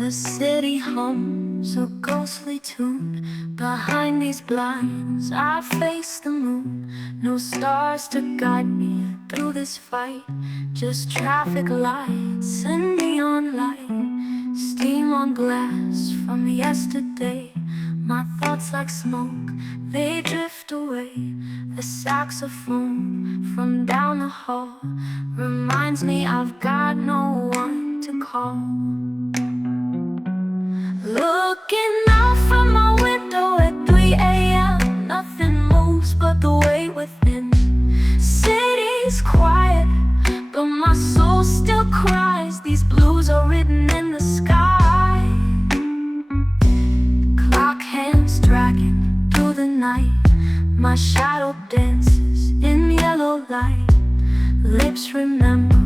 The city hums a ghostly tune. Behind these blinds I face the moon. No stars to guide me through this fight, just traffic lights and neon light. Steam on glass from yesterday. My thoughts like smoke, they drift away. The saxophone from down the hall reminds me I've got no one to call. Looking out from my window at 3 a.m. Nothing moves but the weight within. City's quiet, but my soul still cries. These blues are written in the sky. Clock hands dragging through the night. My shadow dances in yellow light. Lips remember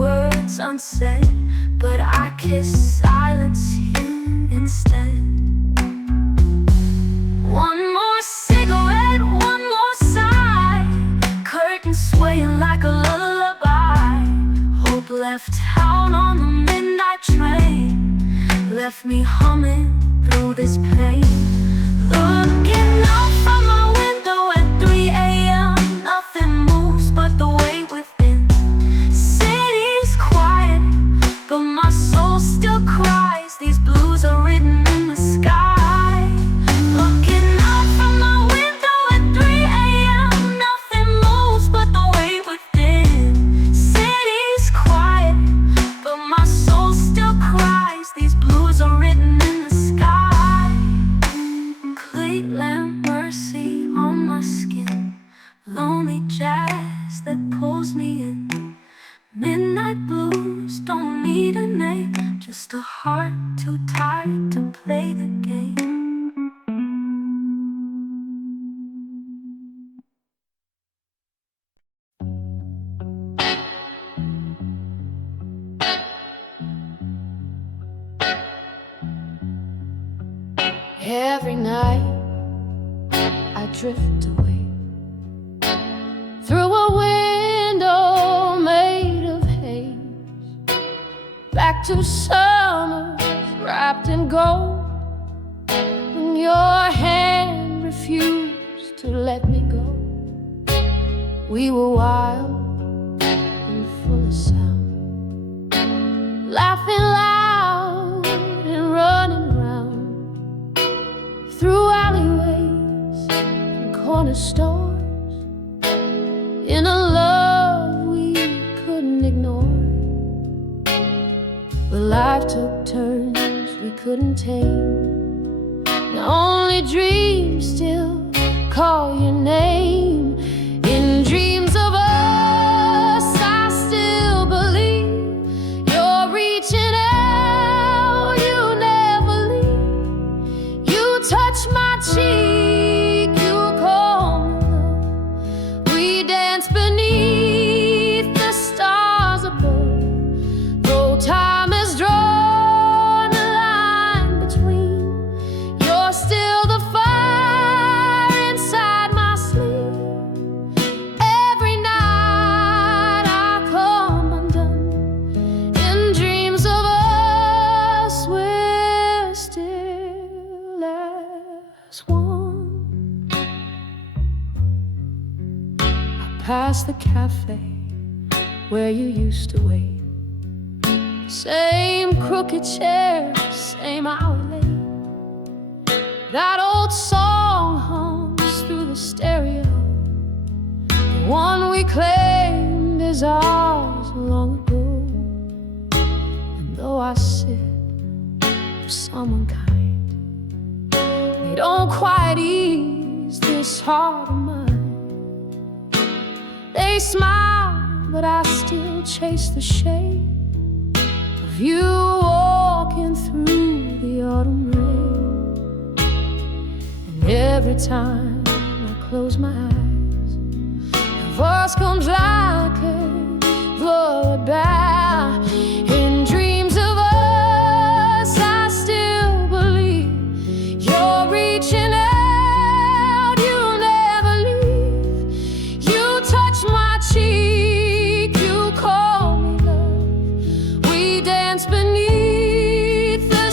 words unsaid, but I kiss silence here instead. One more cigarette, one more sigh. Curtains swaying like a lullaby. Hope left out on the midnight train, left me humming through this pain. Looking out from my window at 3 a.m. Nothing moves but the weight within. City's quiet, but my soul still cries. These blues are written in the sky. Looking out from my window at 3 a.m. Nothing moves but the weight within. City's quiet, but my soul still cries. These blues are written in the sky. Cleat lamp mercy on my skin. Lonely jazz that pulls me in. Midnight blues don't need a name, just a heart too tired to play the game. Every night I drift away through a window made of haze, back to summers wrapped in gold, when your hand refused to let me go. We were wild and full of sound, laughing loud and running round through alleyways and corner stores, in a love we couldn't ignore. But life took turns we couldn't tame. The only dreams still call your name. In dreams of us, I still believe you're reaching out, you never leave. You touch my cheek, you call me love. We dance beneath the stars above, though time has drawn a line between. You're still the fire inside my sleep. Every night I come undone. In dreams of us, we're still as one. I pass the cafe where you used to wait. Same crooked chair, same hour late. That old song hums through the stereo, the one we claimed as ours long ago. And though I sit for someone kind, they don't quite ease this heart of mine. They smile, but I still chase the shade of you walking through the autumn rain. And every time I close my eyes, your voice comes like a lullaby. In dreams of us, I still believe you're reaching out, you never leave. You touch my cheek, you call me love. We dance beneath the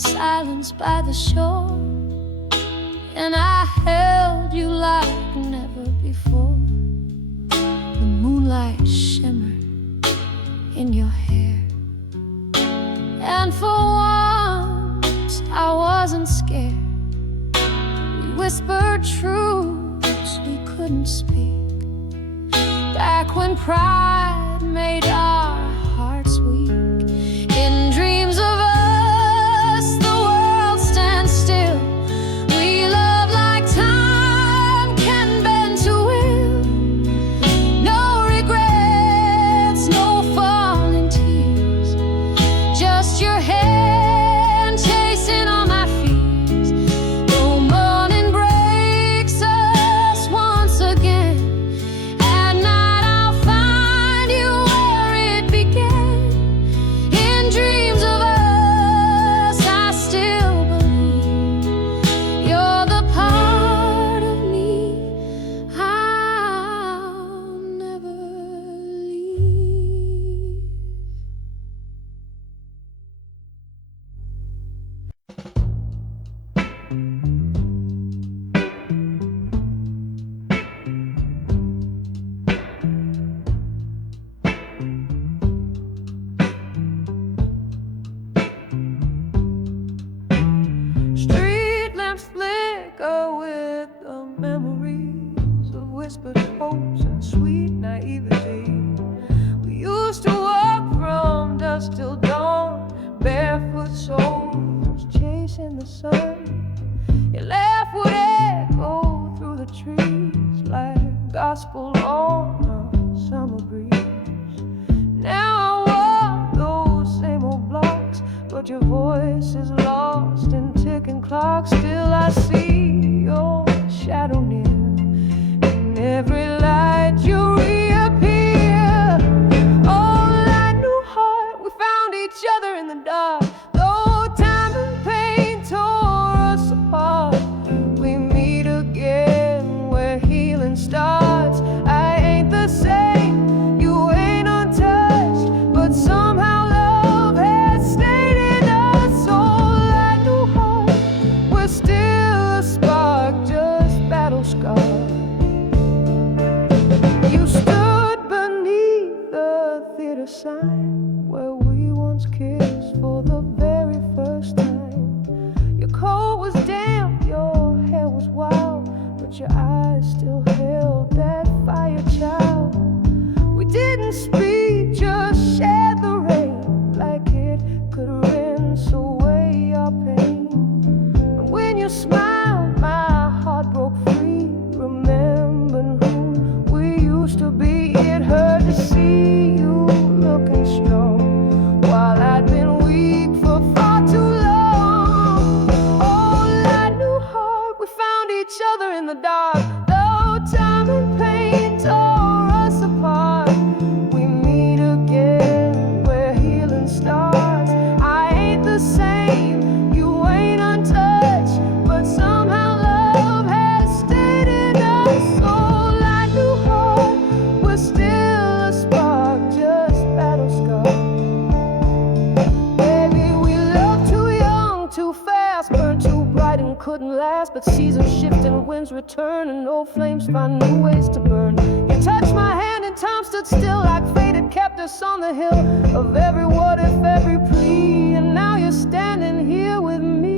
silence by the shore, and I held you like never before. The moonlight shimmered in your hair, and for once I wasn't scared. We whispered truths we couldn't speak, back when pride made our hearts weak. In dreams of us, the world stands still. We love like time can bend to will. No regrets, no falling tears, just your hand chasing all my fears. No morning breaks us once again. At night I'll find you where it began. In dreams of us, I still believe you're the part of me I'll never leave. Street lamps flicker with the memories of whispered hopes and sweet naivety. We used to walk from dusk till dawn, barefoot souls chasing the sun. Your laugh would echo through the trees like gospel on a summer breeze. Now I walk those same old blocks, but your voice is lost in ticking clocks. Still I see your shadow near. In every light you reappear. Oh, like new heart, we found each other in the dark. Though time and pain tore us apart, we meet again where healing starts. I ain't the same, you ain't untouched, but somehow love has stayed in us. Oh, like new heart, we're still a spark, just battle scarred. You stood beneath the theater sign where we once kissed for the very first time. Your coat was damp, your hair was wild, but your eyes still held that fire, child. We didn't speak, just shared the rain like it could rinse away our pain. And when you smiled, my heart broke free, remembering who we used to be. It hurt to see you looking strong while I'd been weak for far too long. Oh, like new heart, we found each other in the dark. Though time and pain tore us apart, we meet again where healing starts. I ain't the same, you ain't untouched, but somehow love has stayed in us. Oh, like new heart, we're still a spark, just battle scarred. Baby, we loved too young, too fast, burned too bright and couldn't last. But seasons shift and winds return, and old flames find new ways to burn. You touched my hand and time stood still like fate had kept us on the hill of every what if, every plea. And now you're standing here with me.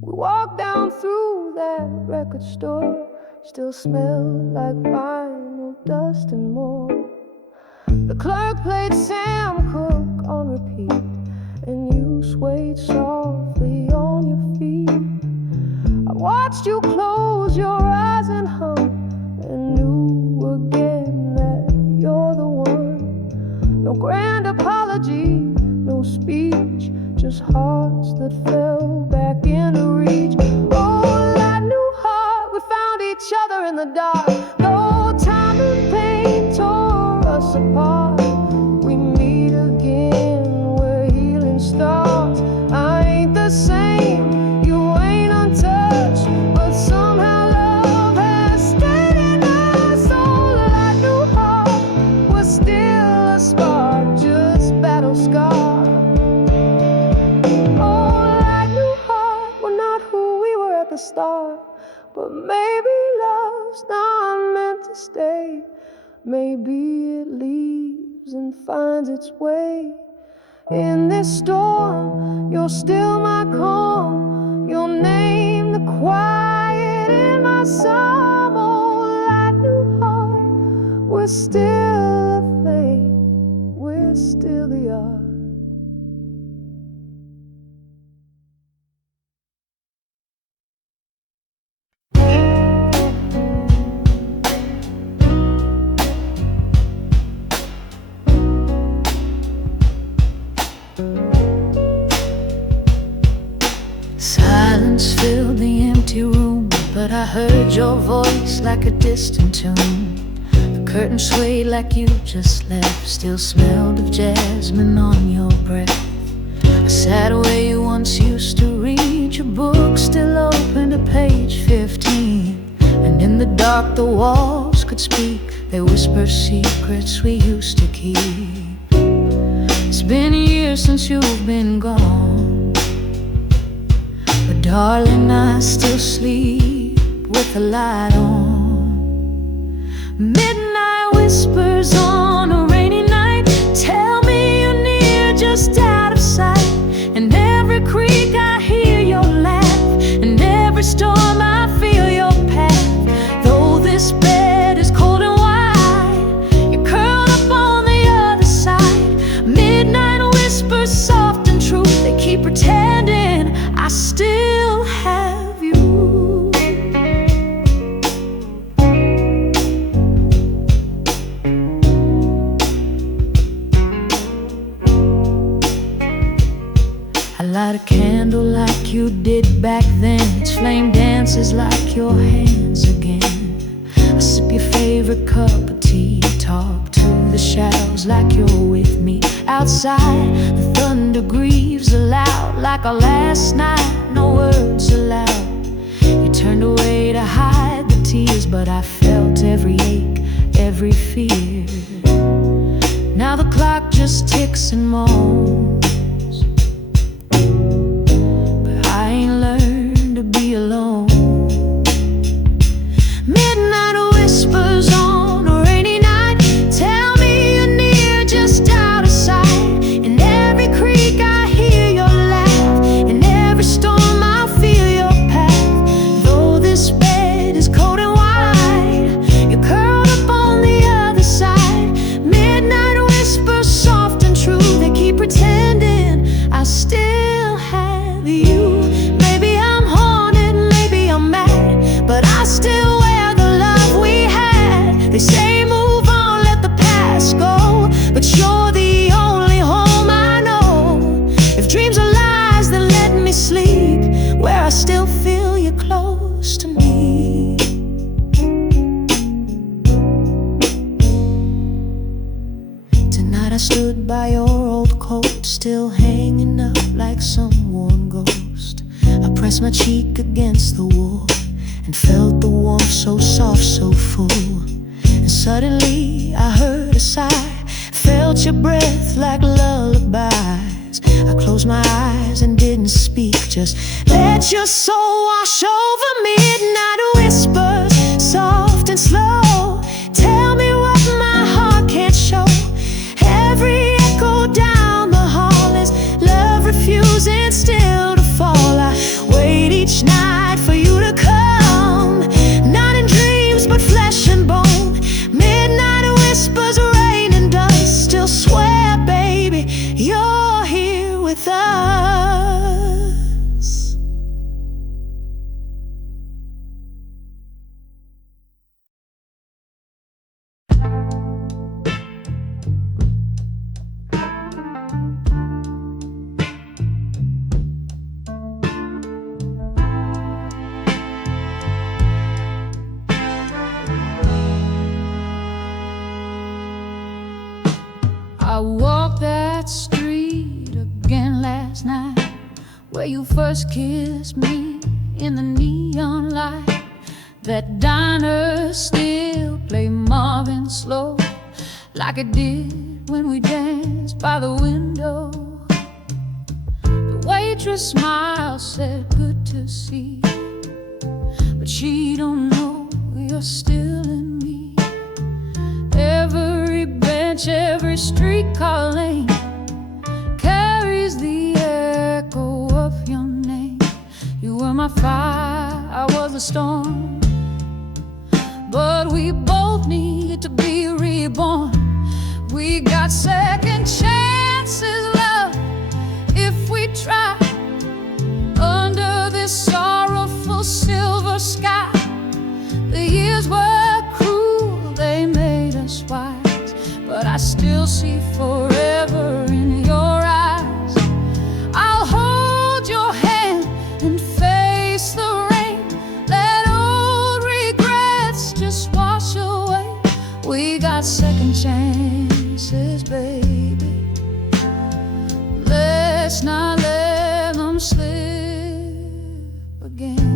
We walk down through that record store, still smell like vinyl dust and more. The clerk played Sam Cooke on repeat, and you swayed softly on your feet. I watched you close your eyes and hum, and knew again that you're the one. No grand apology, no speech, just hearts that fell back into reach. Oh, like new heart, we found each other in the dark. Though time and pain tore us apart, we meet again where healing starts. I ain't the same, you ain't untouched, but somehow love has stayed in us. Oh, like new heart, we're still a spark, just battle scarred. a start. But maybe love's not meant to stay. Maybe it leaves and finds its way. In this storm, you're still my calm. Your name, the quiet in my psalm. Oh, light new heart, we're still a flame. We're still the art. Silence filled the empty room, but I heard your voice like a distant tune. The curtain swayed like you just left, still smelled of jasmine on your breath. I sat where you once used to read, your book still open to page 15. And in the dark the walls could speak, they whisper secrets we used to keep. It's been years since you've been gone, but darling, I still sleep with the light on. Midnight whispers on a rainy night tell me you're near, just out of sight. And every creak I hear your laugh, and every storm I feel your path. Though this bed is cold and wide, you're curled up on the other side. Midnight whispers soft and true, they keep pretending I still have you. I light a candle like you did back then. Its flame dances like your hands again. I sip your favorite cup of tea, talk to the shadows like you're with me. Outside, the thunder grieves aloud like our last night, no words allowed. You turned away to hide the tears, but I felt every ache, every fear. Now the clock just ticks and moans, but I ain't learned to be alone. Midnight whispers on a rainy night tell me you're near, just out of sight. And every creak I hear your laugh, and every storm I feel your path. Though this bed is cold and wide, you're curled up on the other side. Midnight whispers soft and true, they keep pretending I still have you. Maybe I'm haunted, maybe I'm mad, but I still wear the love we had. They say move on, let the past go, but you're the only home I know. If dreams are lies, then let me sleep where I still feel you close to me. Tonight I stood by your old coat, still hanging up like some worn ghost. I pressed my cheek against the wall and felt the warmth so soft, so full. And suddenly I heard a sigh, felt your breath like lullabies. I closed my eyes and didn't speak, just let your soul wash over me. Midnight whispers, soft and slow, tell me what my heart can't show. Every echo down the hall is love refusing still to fall. I wait each night for you to come, not in dreams but flesh and bone. Midnight whispers, rain and dust, still swear, baby, you're here with us. I walked that street again last night, where you first kissed me in the neon light. That diner still play Marvin slow, like it did when we danced by the window. The waitress smiled, said good to see you. but she don't know you're still in me. Every bench, every streetcar lane carries the echo of your name. You were my fire, I was the storm, but we both need to be reborn. We got second chances, love, if we try. Under this sorrowful silver sky, the years were cruel, they made us wise, but I still see forever in your eyes. I'll hold your hand and face the rain. Let old regrets just wash away. We got second chances, baby. Let's not let them slip again.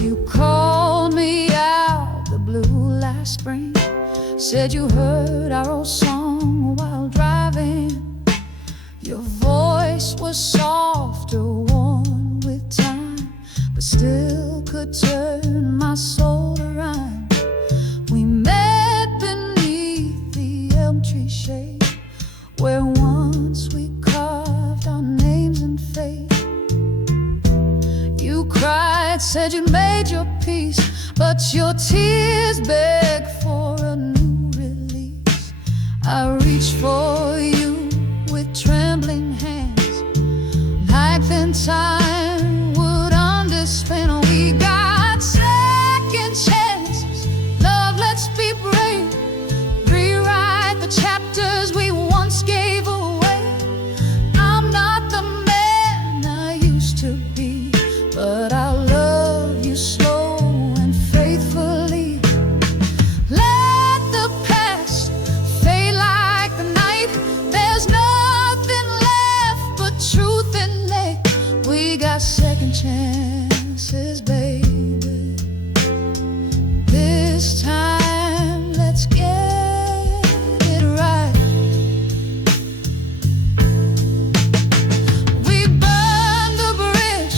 You called me out the blue last spring, said you heard our old song while driving. Your voice was softer, worn with time, but still could turn my soul to rhyme. We met beneath the elm tree shade, where once we carved our names in fate. You cried, said you'd made your peace, but your tears begged for a new release. I reached for you with trembling hands, like then time would understand. We got second chances, love, let's be brave. Rewrite the chapters we once gave away. I'm not the man I used to be, but I'll love you slow and faithfully. Let the past fade like the night. There's nothing left but truth and light. We got second chances, baby. This time, let's get it right. We burned the bridge,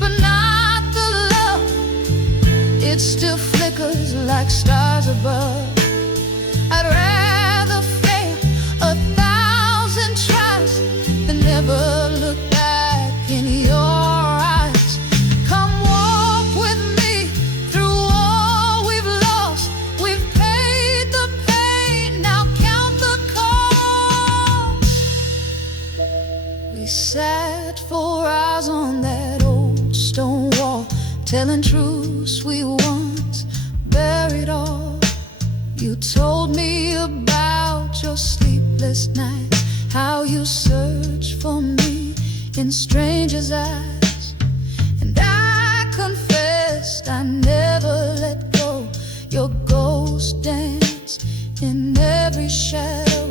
but not the love. It still flickers like stars above. I'd rather fail 1,000 tries than never look back in your eyes. Come walk with me through all we've lost. We've paid the pain, now count the cost. We sat for hours on that old stone wall, telling truths we once buried all. You told me about your sleepless nights, how you searched for me in strangers' eyes. And I confessed I never let go. Your ghost danced in every shadow.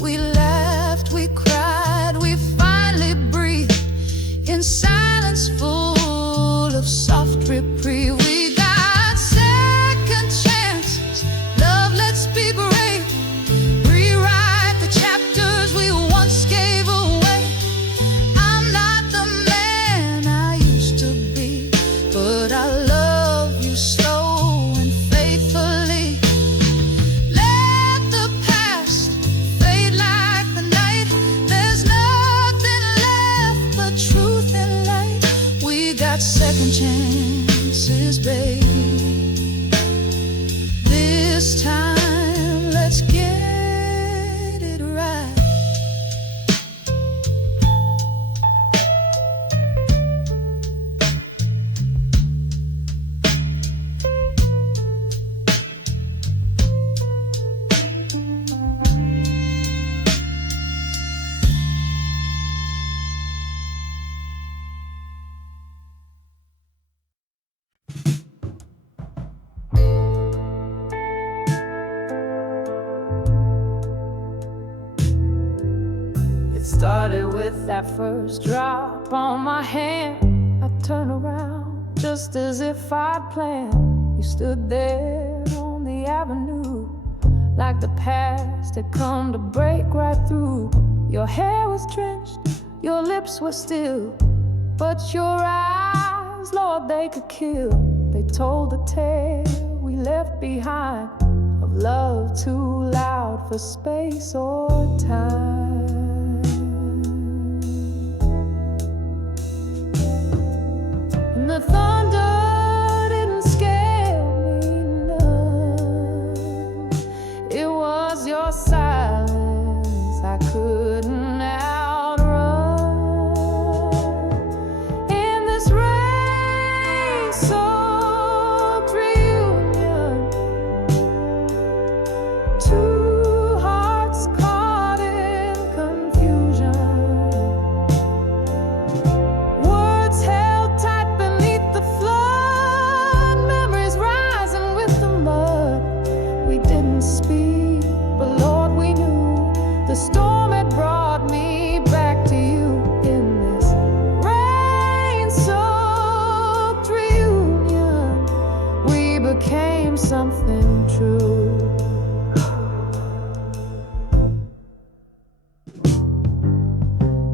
We laughed, we cried, we finally breathed in silence full of soft reprieve. We got second chances, love, let's be brave. Rewrite the chapters we once gave away. I'm not the man I used to be, but I love you slow and faithfully. Let the past fade like the night. There's nothing left but truth and light. We got second chances, baby. This time, let's get it right. Started with that first drop on my hand. I turned around just as if I'd planned. You stood there on the avenue, like the past had come to break right through. Your hair was drenched, your lips were still, but your eyes, Lord, they could kill. They told the tale we left behind, of love too loud for space or time. And the thunder didn't scare me none. It was your silence I couldn't outrun. In this rain-soaked reunion, two hearts caught in confusion, words held tight beneath the flood, memories rising with the mud. We didn't speak, but Lord, we knew the storm had brought me back to you. In this rain-soaked reunion, we became something true.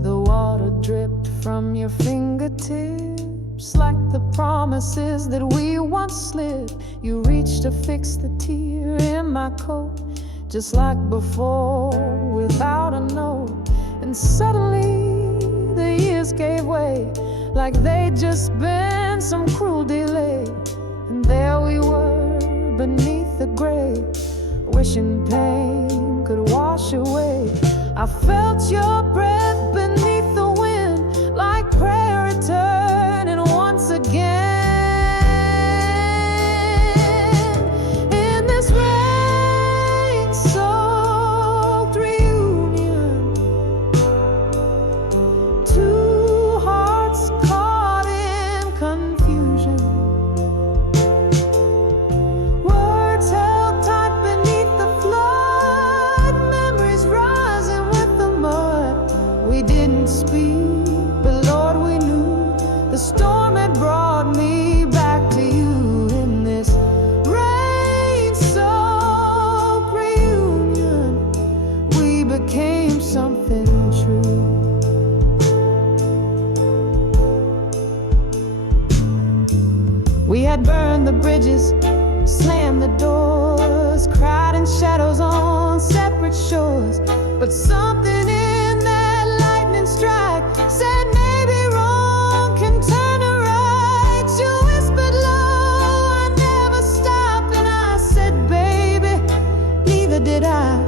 The water dripped from your fingertips like the promises that we once slid. You reached to fix the tear in my coat, just like before, without a note. And suddenly the years gave way, like they'd just been some cruel delay. And there we were beneath the gray, wishing pain could wash away. I felt your breath beneath the wind, like prayer returning once again. In this rain-soaked reunion, two hearts caught in confusion, words held tight beneath the flood, memories rising with the mud. We didn't speak, but Lord, we knew the storm had brought me back to you. In this rain-soaked reunion, we became something true. We had burned the bridges, slammed the doors, cried in shadows on separate shores. But something in that lightning strike said maybe wrong can turn to right. You whispered low, I never stop, and I said, baby, neither did I.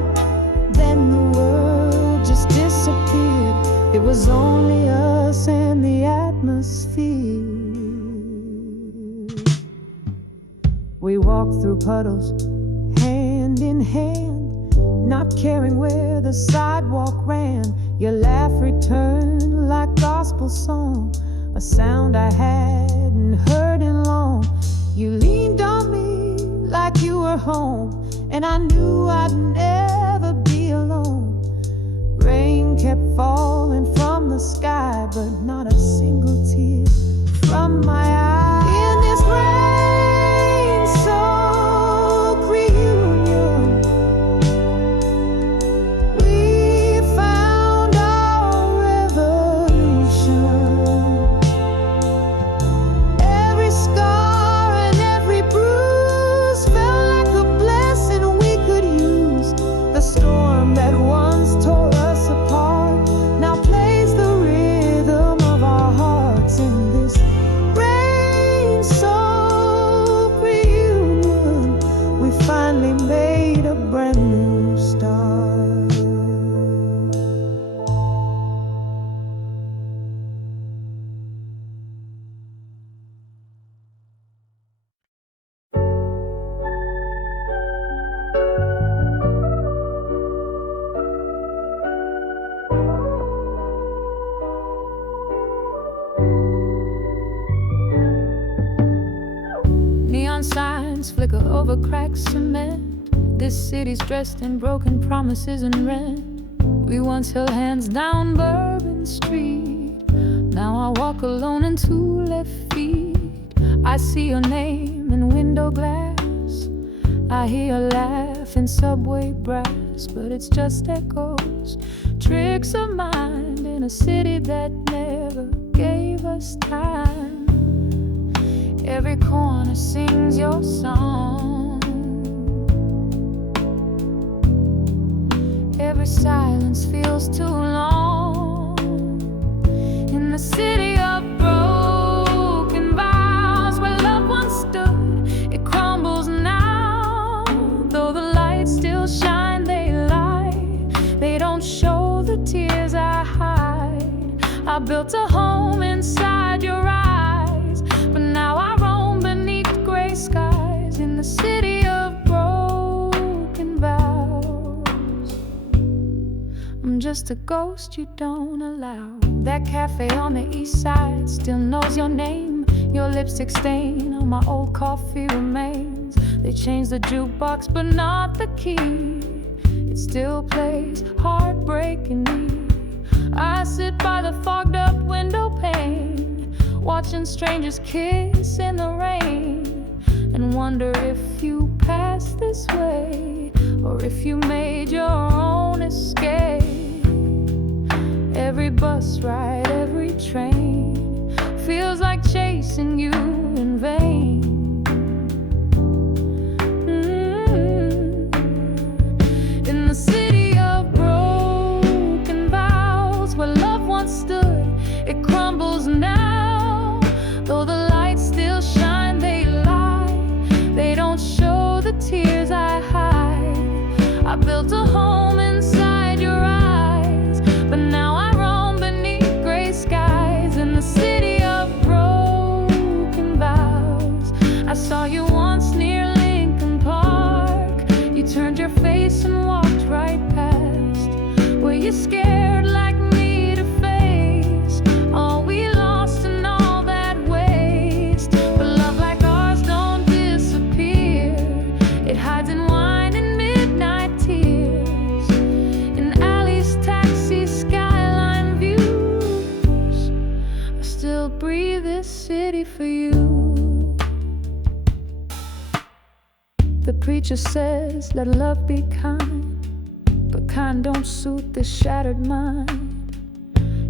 Then the world just disappeared. It was only us and the atmosphere. We walked through puddles, hand in hand, not caring where the sidewalk ran. Your laugh returned like gospel song, a sound I hadn't heard in long. You leaned on me like you were home, and I knew I'd never be alone. Rain kept falling from the sky, but not a single tear from my eye. In this rain-soaked reunion, we found our revolution. Every scar and every bruise felt like a blessing we could use. The storm that once tore us apart now plays the rhythm of our hearts. In this rain-soaked reunion, we finally made a brand new start. Neon signs flicker over cracked cement. This city's dressed in broken promises and rent. We once held hands down Bourbon Street. Now I walk alone in two left feet. I see your name in window glass. I hear your laugh in subway brass, but it's just echoes tricks of mind in a city that never gave us time. Every corner sings your song. Every silence feels too long. In the city of broken vows, where love once stood, it crumbles now. Though the lights still shine, they lie. They don't show the tears I hide. I built a home inside your eyes, but now I roam beneath gray skies in the city of broken vows. I'm just a ghost you don't allow. That cafe on the east side still knows your name. Your lipstick stain on my old coffee remains. They changed the jukebox but not the key. It still plays heartbreaking me. I sit by the fogged up window pane, watching strangers kiss in the rain, and wonder if you passed this way, or if you made your own escape. Every bus ride, every train feels like chasing you in vain. In the city of broken vows, where love once stood, it crumbles now. Though the lights still shine, they lie. They don't show the tears I hide. I built a home inside your eyes, but now I roam beneath gray skies in the city of broken vows. I saw you once near Lincoln Park. You turned your face and walked right past. Were you scared like me to face all we lost and all that waste? But love like ours don't disappear. It hides in wine and midnight tears, in alleys, taxis, skyline views. I still breathe this city for you. The preacher says, let love be kind, but kind don't suit this shattered mind.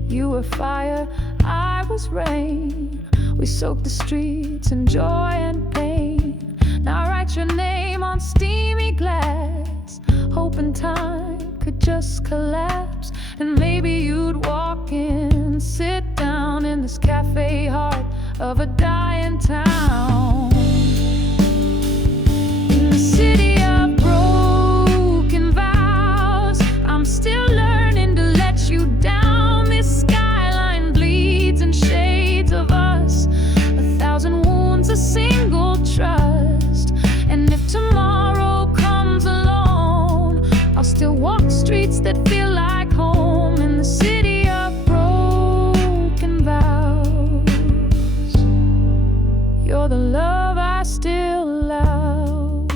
You were fire, I was rain. We soaked the streets in joy and pain. Now write your name on steamy glass, hoping time could just collapse, and maybe you'd walk in, sit down in this cafe heart of a dying town. In the city of broken vows, I'm still learning to let you down. This skyline bleeds in shades of us, 1,000 wounds, a single trust. And if tomorrow comes alone, I'll still walk streets that feel like home in the city of broken vows. You're the love I still love.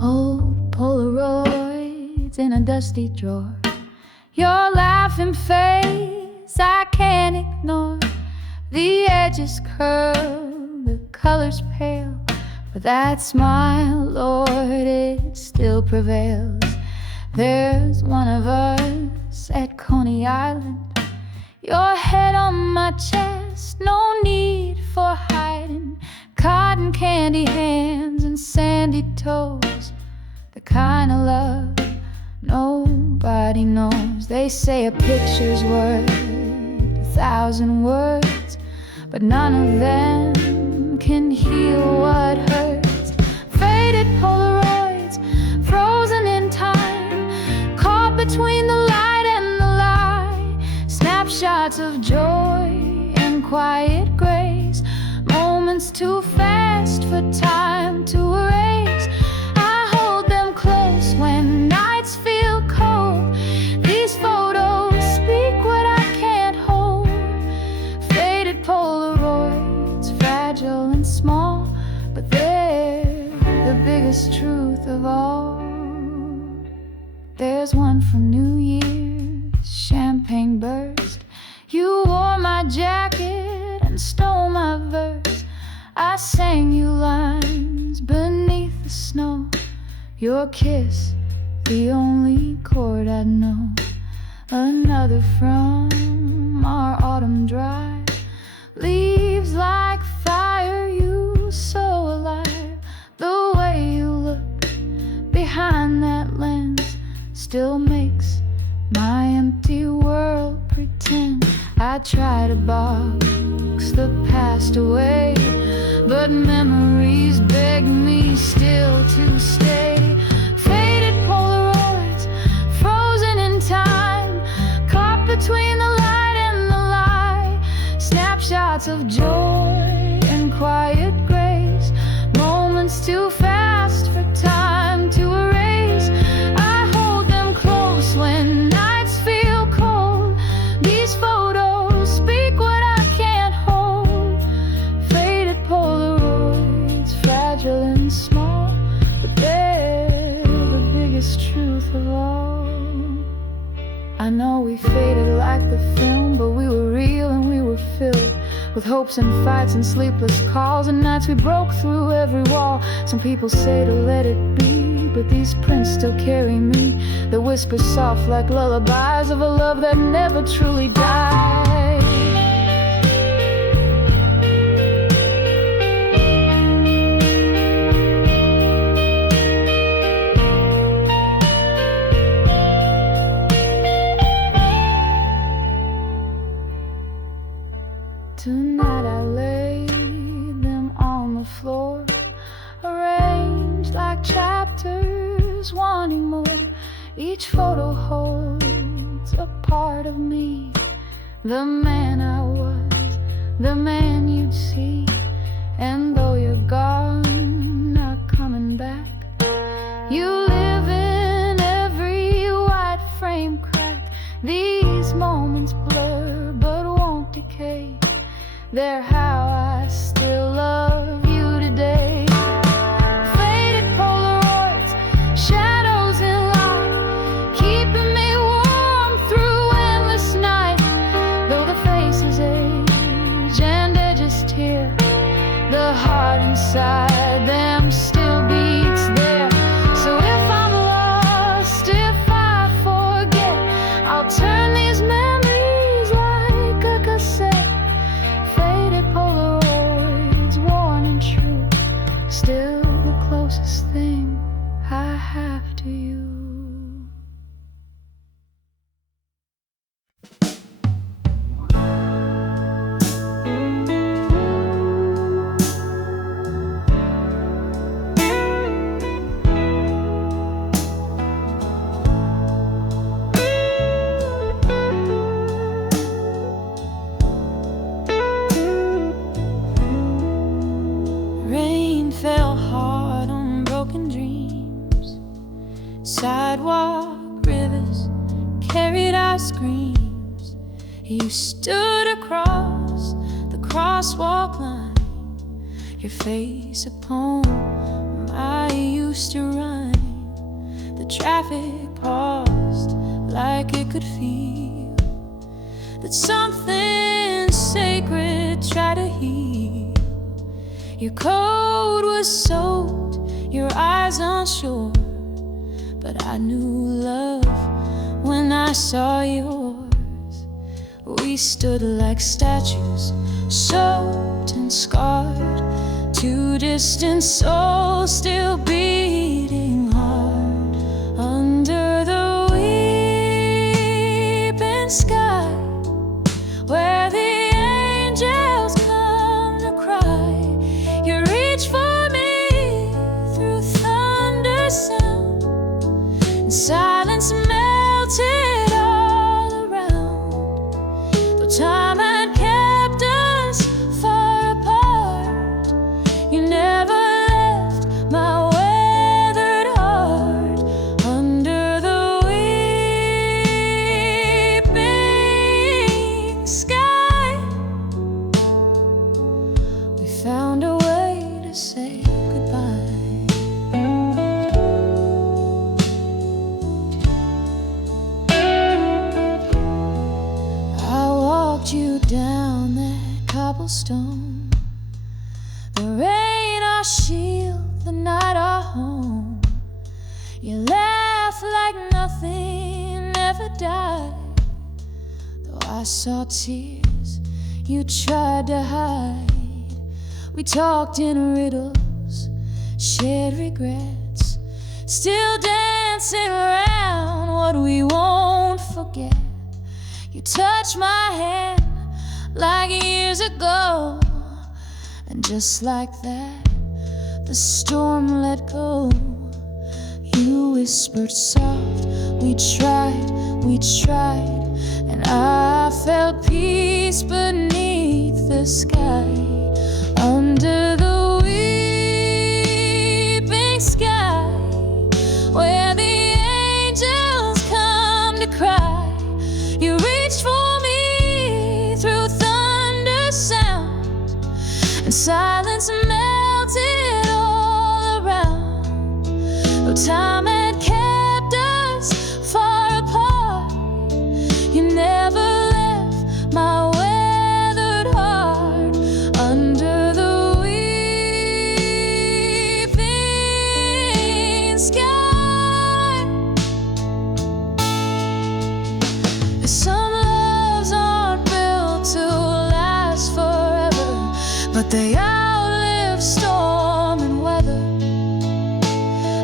Old Polaroids in a dusty drawer. Your laughing face I can't ignore. The edges curl, the colors pale, but that smile, Lord, it still prevails. There's one of us at Coney Island, your head on my chest, no need for hiding. Cotton candy hands and sandy toes, the kind of love nobody knows. They say a picture's worth 1,000 words, but none of them can heal what hurts. Faded Polaroids, frozen in time, caught between the light and the lie. Snapshots of joy and quiet grace, moments too fast for time to erase. I hold them close when nights feel cold. These photos speak what I can't hold. Faded Polaroids, fragile and small, but they're the biggest truth of all. There's one from New Year's sang you lines beneath the snow. Your kiss, the only chord I'd know. Another from our autumn drive. Leaves like fire, you so alive. The way you look behind that lens still makes my empty world pretend. I try to box the past away, but memories beg me still to stay. Faded Polaroids, frozen in time, caught between the light and the lie. Snapshots of joy and quiet grace, moments too fast for time to erase. I hold them close when nights feel cold. These photos speak what I can't hold. Faded Polaroids, fragile and small, but they're the biggest truth of all. I know we faded like the film, but we were real and we were filled with hopes and fights and sleepless calls and nights we broke through every wall. Some people say to let it be, but these prints still carry me. They whisper soft like lullabies of a love that never truly died. Tonight I laid them on the floor, arranged like chapters wanting more. Each photo holds a part of me, the man I was, the man you'd see. And though you're gone, not coming back, you live in every white frame crack. These moments blur but won't decay. They're how I still love you today. Faded Polaroids, shadows in light, keeping me warm through endless night. Though the faces age and edges tear, the heart inside them still beats there. So if I'm lost, if I forget, I'll turn these memories like a cassette. Faded Polaroids, worn and true, still the closest thing I have to you. Rain fell hard on broken dreams. Sidewalk rivers carried our screams. You stood across the crosswalk line, your face a poem I used to rhyme. The traffic paused like it could feel that something sacred tried to heal. Your coat was soaked, your eyes unsure, but I knew love when I saw yours. We stood like statues, soaked and scarred, two distant souls still beating hard under the weeping sky, where the angels come to cry. You reach for me through thunder sound, and silence melted all around. Though time had kept us far apart, you never left my way. died. Though I saw tears you tried to hide. We talked in riddles, shared regrets, still dancing around what we won't forget. You touched my hand like years ago, and just like that, the storm let go. You whispered soft, we tried, and I felt peace beneath the sky. Under the weeping sky, where the angels come to cry, you reached for me through thunder sound, and silence melted all around. Though time had kept us far apart, you never left my weathered heart. Under the weeping sky, some loves aren't built to last forever, but they outlive storm and weather.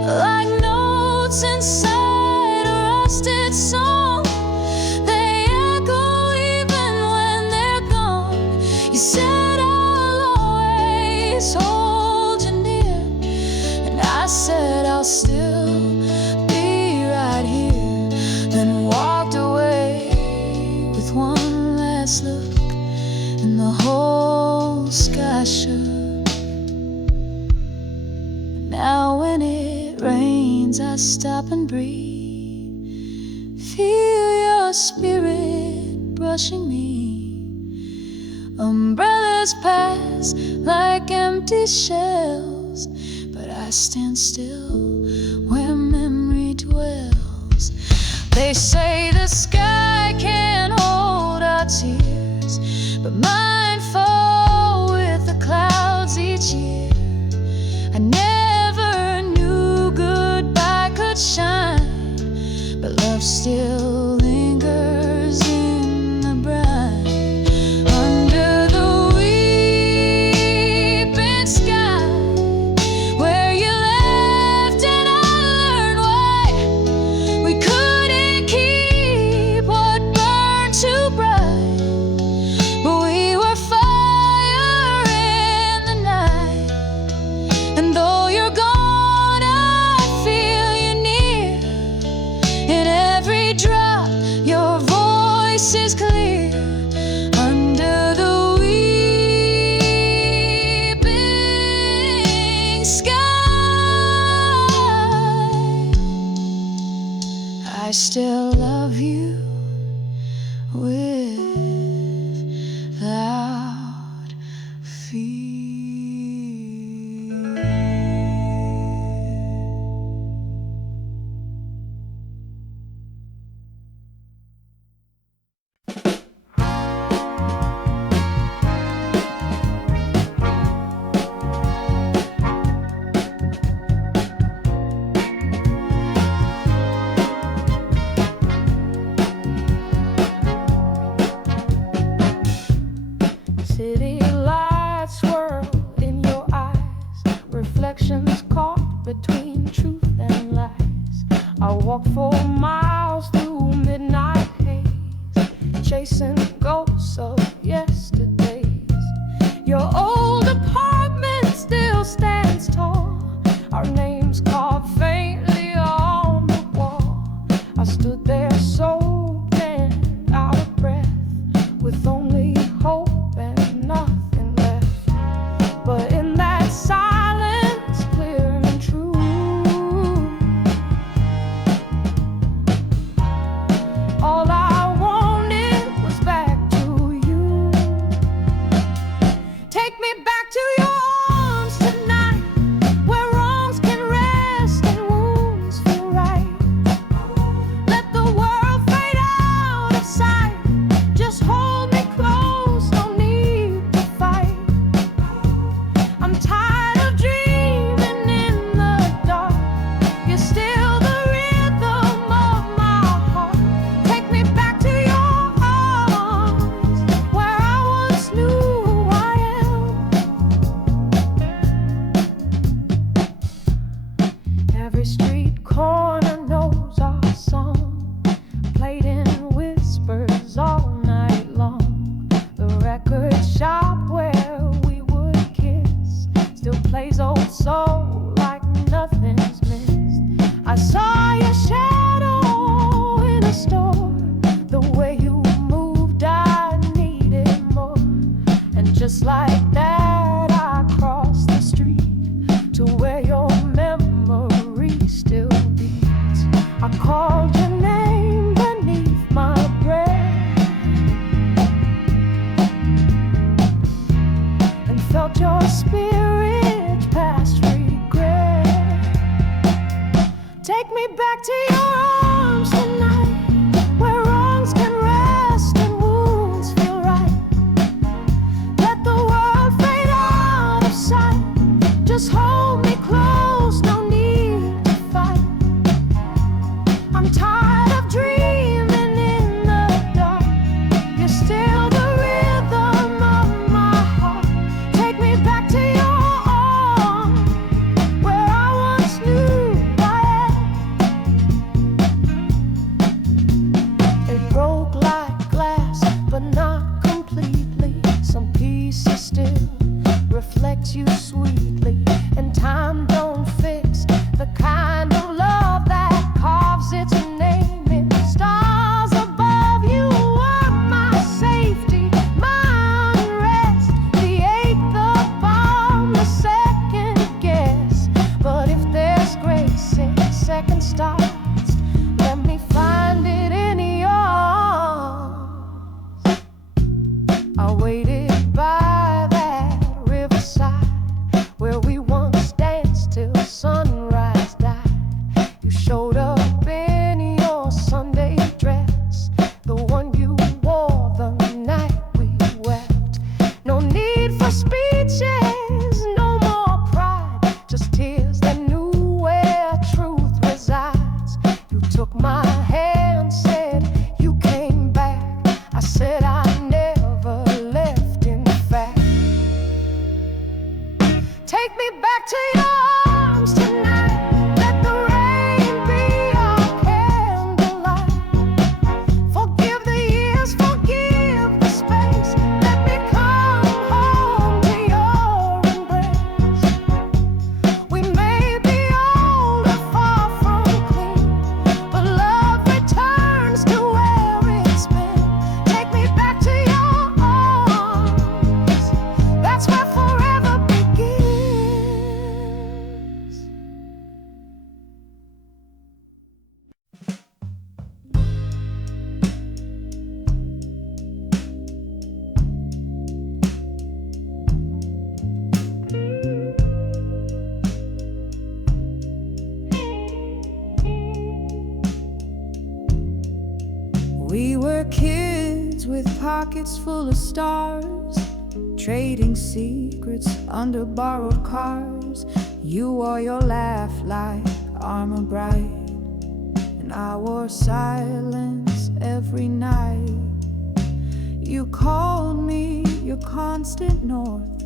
Like notes inside a rusted song, they echo even when they're gone. You said I'll always hold you near, and I said I'll still be right here. Then walked away with one last look, and the whole sky shook. Now when it rains, I stop and breathe, feel your spirit brushing me. Umbrellas pass like empty shells, but I stand still where memory dwells. They say the sky can't hold our tears, but mine fall with the clouds each year. I never knew goodbye could shine, but love still lingers in the brine. Under the weeping sky, where you left and I learned why we couldn't keep what burned too bright. But we were fire in the night, and though you're gone, I feel you near. In every drop, your voice is clear. Under the weeping sky, I still love you without fear. City lights swirl in your eyes, reflections caught between truth and lies. I walked 4 miles through midnight haze, chasing ghosts of yesterdays. Your old apartment still stands tall, our names carved faintly on the wall. I stood there soaked and out of breath, with only hope and nothing left. But in that silence, clear and true, all I wanted was back to Every street corner knows our song, played in whispers all night long. The record shop where we would kiss still plays old soul like nothing's missed. I saw your shadow in a store. The way you moved, I needed more. And just like that, I crossed the street to where your memory still beats. I called your name beneath my breath and felt your spirit past regret. Take me back to your arms tonight, where wrongs can rest and wounds feel right. Let the world fade out of sight. Just hold me close, no need to fight. I'm tired of dreaming in the dark. You're still the rhythm of my heart. Take me back to your arms, where I once knew I am. It broke like glass, but not completely. Some pieces still reflect you sweetly. And time don't fix the kind of love that carves its name in stars above. You were my safety, my unrest, the ache, the bomb, the second guess. But if there's grace in second starts, let me find it in your arms. I waited by that riverside where we once danced till sunrise died. You showed up in your Sunday dress, the one you wore the night we wept. No need for speeches, no more pride, just tears that knew where truth resides. You took my hand, said you came back. I said I never left, in fact. Take me back to your arms tonight. Let the rain be our candlelight. Forgive the years, forgive the space. Let me come home to your embrace. We may be older, far from clean, but love returns to where it's been. Take me back to your arms. That's where forever begins. We were kids with pockets full of stars, trading secrets under borrowed cars. You wore your laugh like armor bright, and I wore silence every night. You called me your constant north,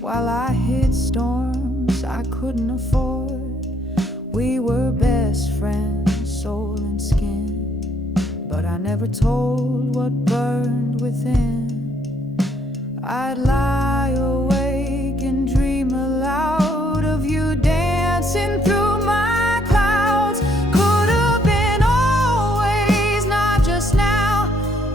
while I hid storms I couldn't afford. We were best friends, soul and skin, but I never told what burned within. I'd lie awake and dream aloud of you dancing through my clouds. Could have been always, not just now.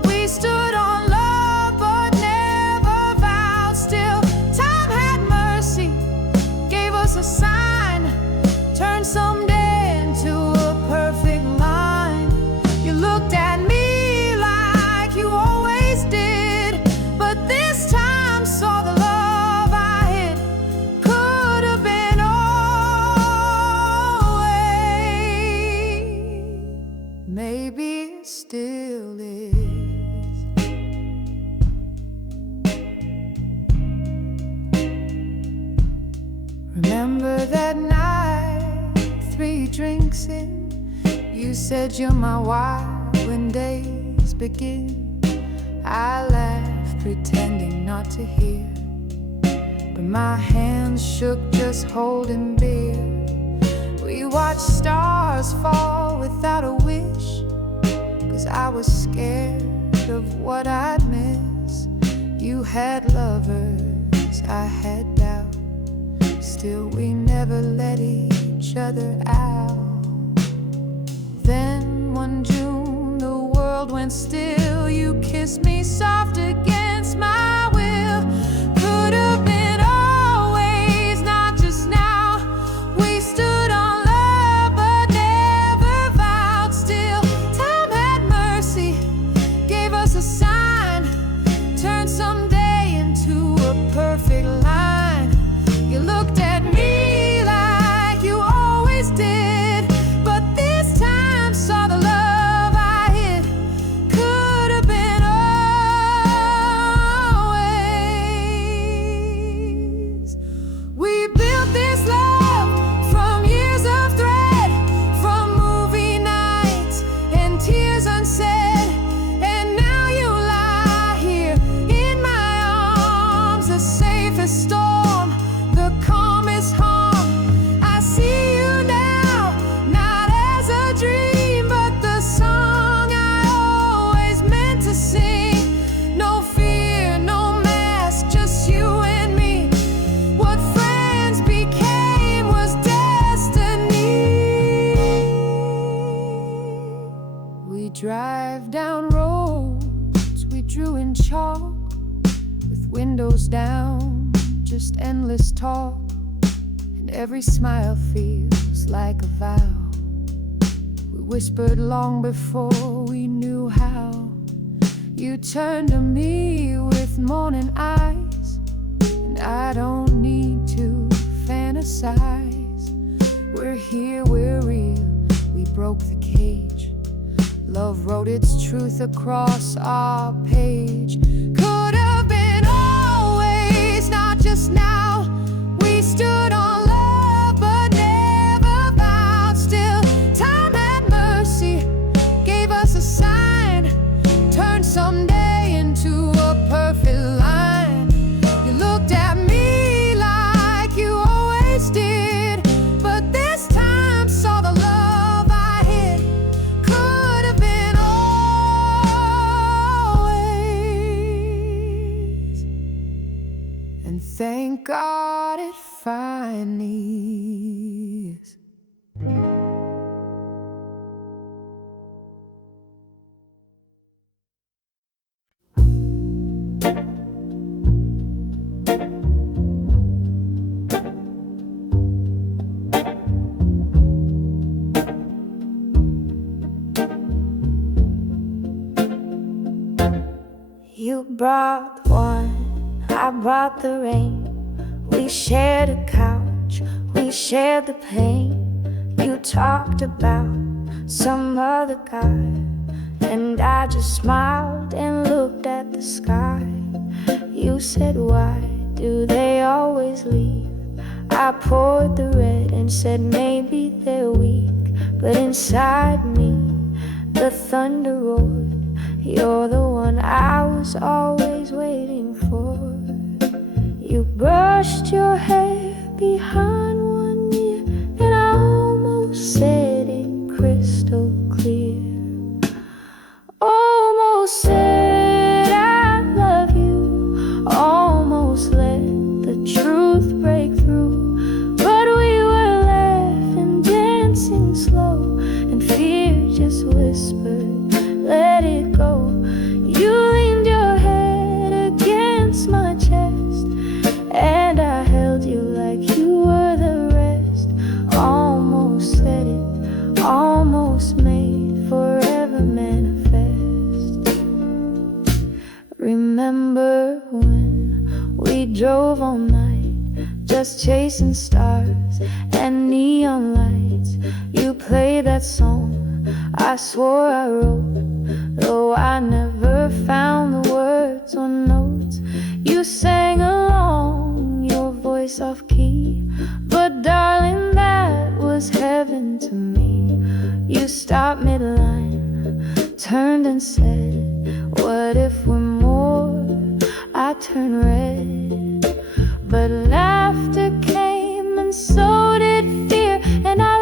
We stood on love but never vowed. Still, time had mercy, gave us a sign, turned someday into a perfect line. You looked at me like you always did, but this time saw the love I hid. Could have been always, maybe it still is. Remember that night, 3 drinks in, you said you're my wife when days begin. I laughed, pretending not to hear, but my hands shook just holding beer. We watched stars fall without a wish, 'cause I was scared of what I'd miss. You had lovers, I had doubt. Still we never let each other out. Then one June the world went still. You kissed me soft against my will. Could have been always, not just now. We stood on love but never vowed. Still time had mercy, gave us a sign, turned someday into a perfect line. You looked at me like you always did, but this time saw the love I hid. Could have been always. We built this love from years of thread, from movie nights and tears unsaid. And now you lie here in my arms, the safest storm, the calmest harm. I see you now, not as a dream, but the song I always meant to sing. No fear, no mask, just you and me. What friends became was destiny. We drive down roads we drew in chalk, with windows down, just endless talk. And every smile feels like a vow. We whispered long before we knew how. You turned to me with morning eyes, and I don't need to fantasize. We're here, we're real, we broke the cage. Love wrote its truth across our page. Could have been always, not just now. We stood on love but never vowed. Still time had mercy, gave us a sign, turned someday into a perfect line. You looked at me like you always did, but this time saw the love I hid. Could have been always. And thank God it finally is. You brought the wine, I brought the rain. We shared a couch, we shared the pain. You talked about some other guy, and I just smiled and looked at the sky. You said, why do they always leave? I poured the red and said, maybe they're weak. But inside me, the thunder roared. You're the one I was always waiting for. You brushed your hair behind one ear, and I almost said it crystal clear. Almost said I love you, almost let the truth break through. But we were laughing, dancing slow, and fear just whispered, let it go. You leaned your head against my chest, and I held you like you were the rest. Almost said it, almost made forever manifest. Remember when we drove all night, just chasing stars and neon lights. You played that song I swore I wrote, though I never found the words or notes. You sang along, your voice off key, but darling, that was heaven to me. You stopped midline, turned and said, what if we're more? I turned red, but laughter came and so did fear, and I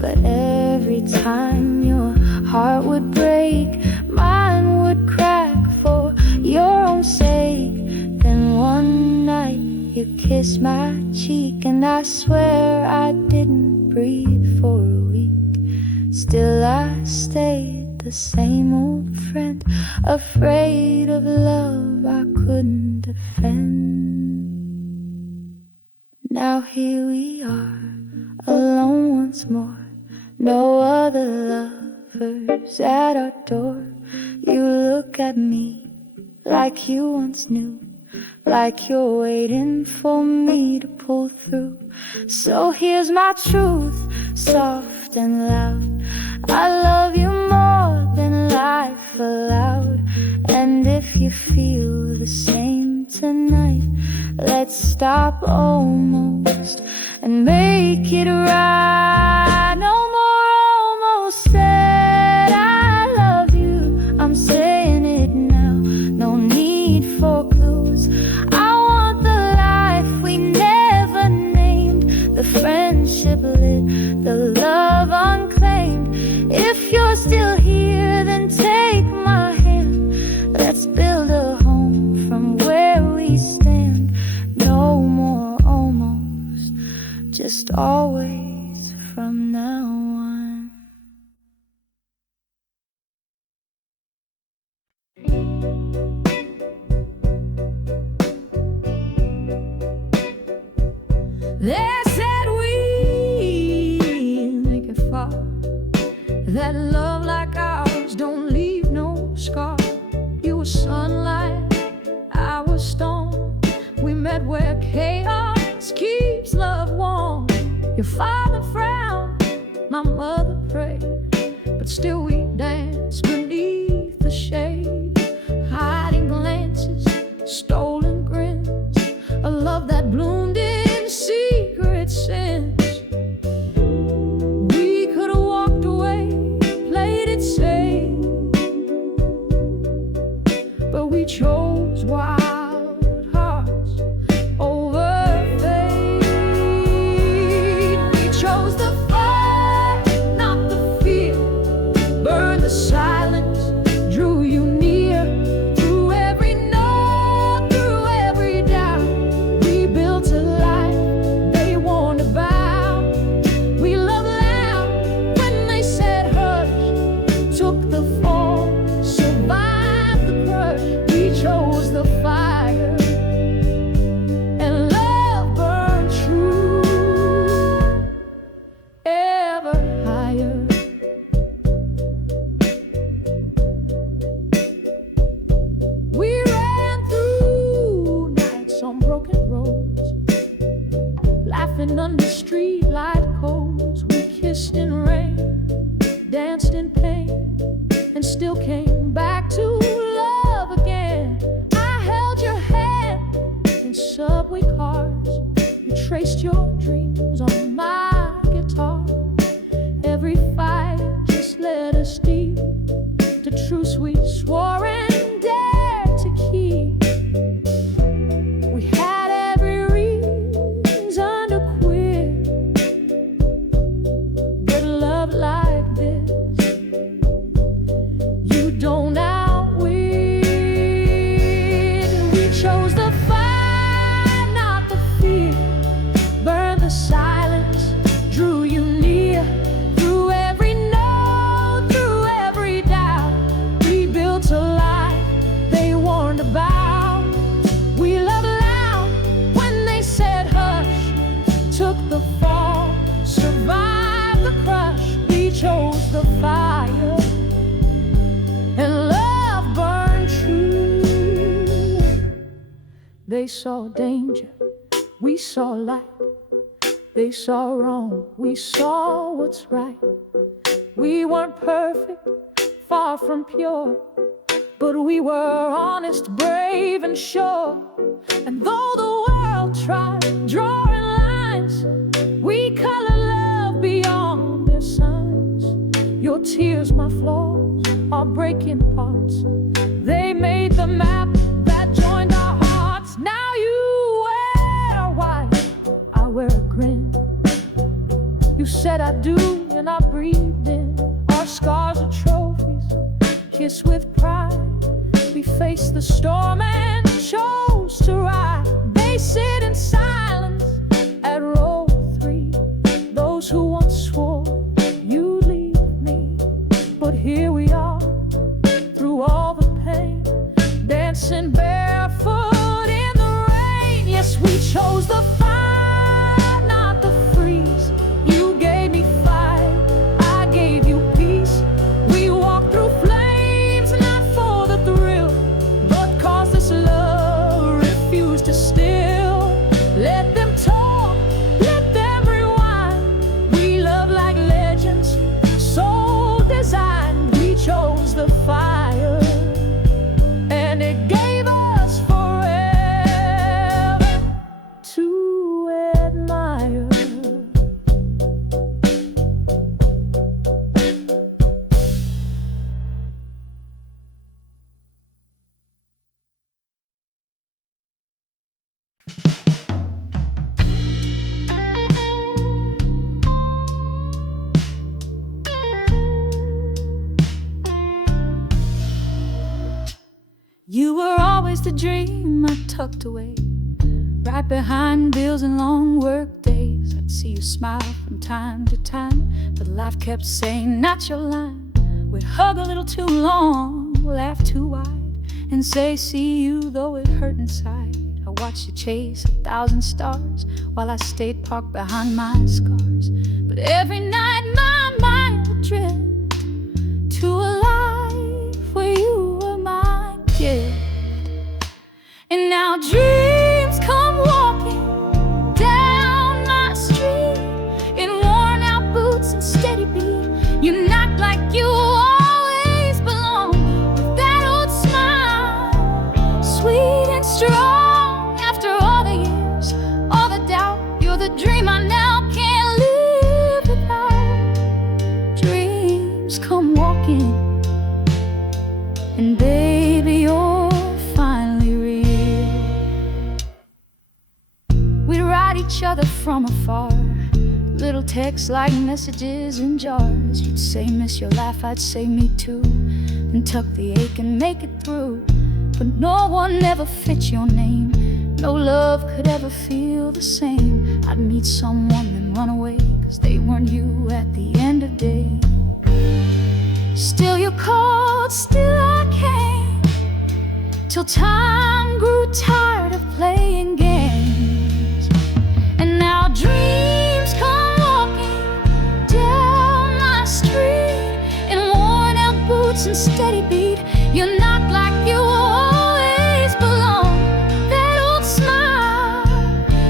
but every time your heart would break, mine would crack for your own sake. Then one night you kissed my cheek, and I swear I didn't breathe for a week. Still I stayed the same old friend, afraid of love I couldn't defend. Now here we are, alone once more, no other lovers at our door. You look at me like you once knew, like you're waiting for me to pull through. So here's my truth, soft and loud. I love you more than life allowed. And if you feel the same tonight, let's stop almost and make it right. No more almost said I love you, I'm saying it now, no need for clues. I want the life we never named, the friendship lit, the love unclaimed. If you're still here, then take my hand, let's build a home from where we stand. No more almost, just always from now on. They said we'll make it far, that love like ours don't leave no scar. You were sunlight, I was storm. We met where chaos keeps love warm. Your father frowned, my mother prayed, but still we danced beneath the shade. Hiding glances, stolen grins, a love that bloomed in secret sins. We could have walked away, played it safe, but we chose wild hearts over fate. We chose the fight, not the fear. Burned the silence, drew you near. Through every no, through every doubt, we built a life they warned about. We loved loud when they said hush, took the fall, survived the crush. We chose the fire, and love burned true, ever higher. We ran through nights on broken roads, laughing under streetlight coals. We kissed in rain, danced in pain, and still came back to love again. I held your hand in subway cars, you traced your dreams on my guitar. Every fight just led us deep to truths we swore and dared to keep. We had every reason to quit, but love like this you don't outwit. We chose the fight, not the fear. Burned the silence, drew you near. Through every no, through every doubt, we built a life they warned about. We loved loud when they said hush, took the fall, survived the crush. We chose the fire, and love burned true. They saw danger, we saw light. They saw wrong, we saw what's right. We weren't perfect, far from pure, but we were honest, brave, and sure. And though the world tried drawing lines, we colored love beyond their signs. Your tears, my flaws, are breaking parts. They made the map that joined our hearts. Now you wear white, I wear a grin. You said I do, poison I breathed in. Our scars are trophies, kiss with pride. We faced the storm and chose to ride. They sit in silence at row 3. Those who once swore you'd leave me, but here we are, through all the pain, dancing barefoot in the rain. Yes, we chose the fire, not the freeze. You gave me fire, I gave you peace. We walked through flames, not for the thrill, but cause this love refused to still. Let them talk, let them rewind. We love like legends, so designed. We chose the fire, and it gave us forever to admire. You were always the dream I tucked away, right behind bills and long work days. I'd see you smile from time to time, but life kept saying, not your line. We'd hug a little too long, laugh too wide, and say, see you, though it hurt inside. I watched you chase 1,000 stars, while I stayed parked behind my scars. But every night my mind would drift to a life where you were my gift. And now dreams come walking down my street in worn out boots and steady beat. You knock like you always belong, with that old smile, sweet and strong. After all the years, all the doubt, you're the dream I now can't live without. Dreams come walking, and baby, you're finally real. We'd write each other from afar, little texts like messages in jars. You'd say, miss your laugh, I'd say me too, and tuck the ache and make it through. But no one ever fits your name, no love could ever feel the same. I'd meet someone then run away, cause they weren't you at the end of the day. Still you called, still I came, till time grew tired of playing games. And now dreams come walking down my street in worn out boots and steady beat. You knock like you always belong, that old smile,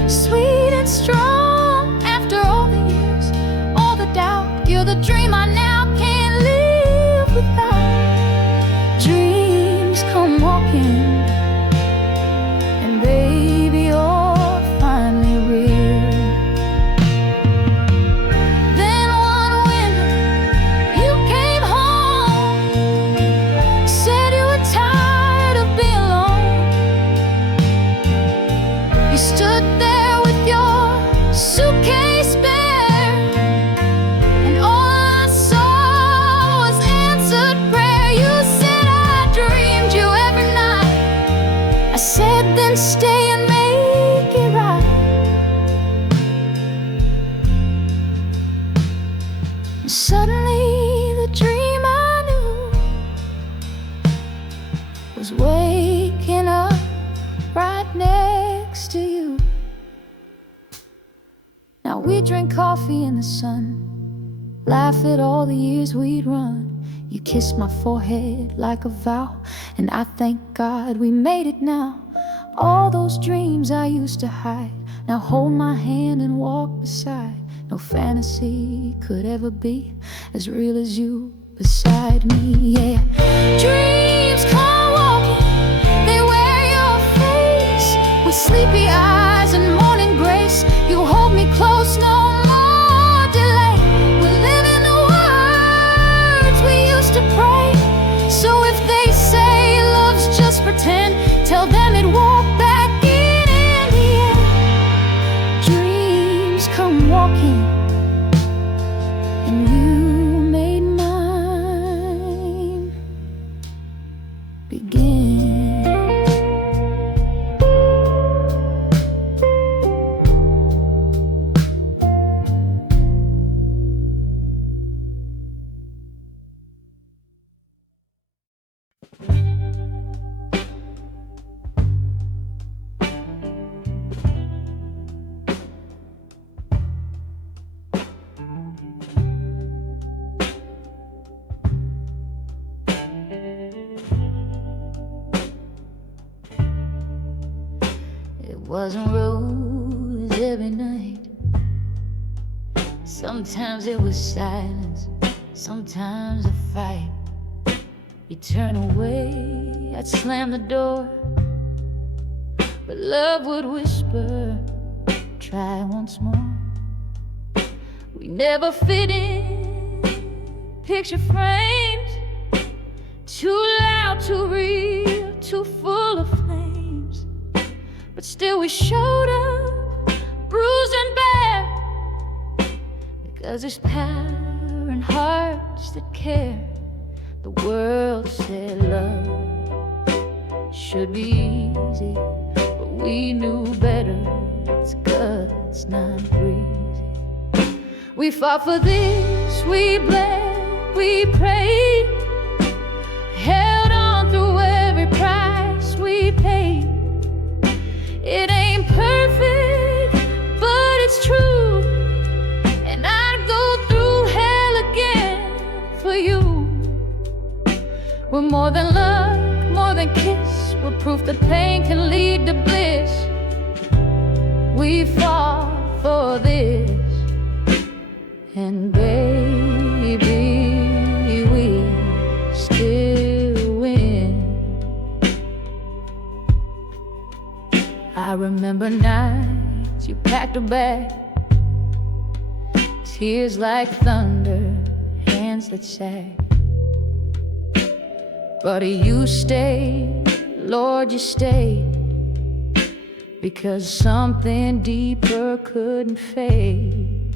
sweet and strong. After all the years, all the doubt, you're the dream I now can't live without. Dreams come walking, and baby, you're finally real. Then one winter, you came home, said you were tired of being alone. You stood there with your suitcase bare, and all I saw was answered prayer. You said, I dreamed you every night. I said, then stay and make it right. And suddenly the dream I knew was waking up right next to you. Now we drink coffee in the sun, laugh at all the years we'd run. You kissed my forehead like a vow, and I thank God we made it now. All those dreams I used to hide now hold my hand and walk beside. No fantasy could ever be as real as you beside me, yeah. Dreams come walking, they wear your face with sleepy eyes and morning grace. You hold me close, no more delay. We live in the words we used to pray. So if they say love's just pretend, tell them it won't back in the end. Dreams come walking, and you wasn't rose every night. Sometimes it was silence, sometimes a fight. You turn away, I'd slam the door, but love would whisper, try once more. We never fit in picture frames, too loud, too real, too full of flames. But still we showed up, bruised and bare, because there's power in hearts that care. The world said love should be easy, but we knew better. It's guts, not breezy. We fought for this, we bled, we prayed, held on through every price we paid. It ain't perfect, but it's true, and I'd go through hell again for you. We're more than love, more than kiss. We're proof that pain can lead to bliss. We fought for this, and baby, we still win. I remember nights you packed a bag, tears like thunder, hands that sag. But you stayed, Lord, you stayed, because something deeper couldn't fade.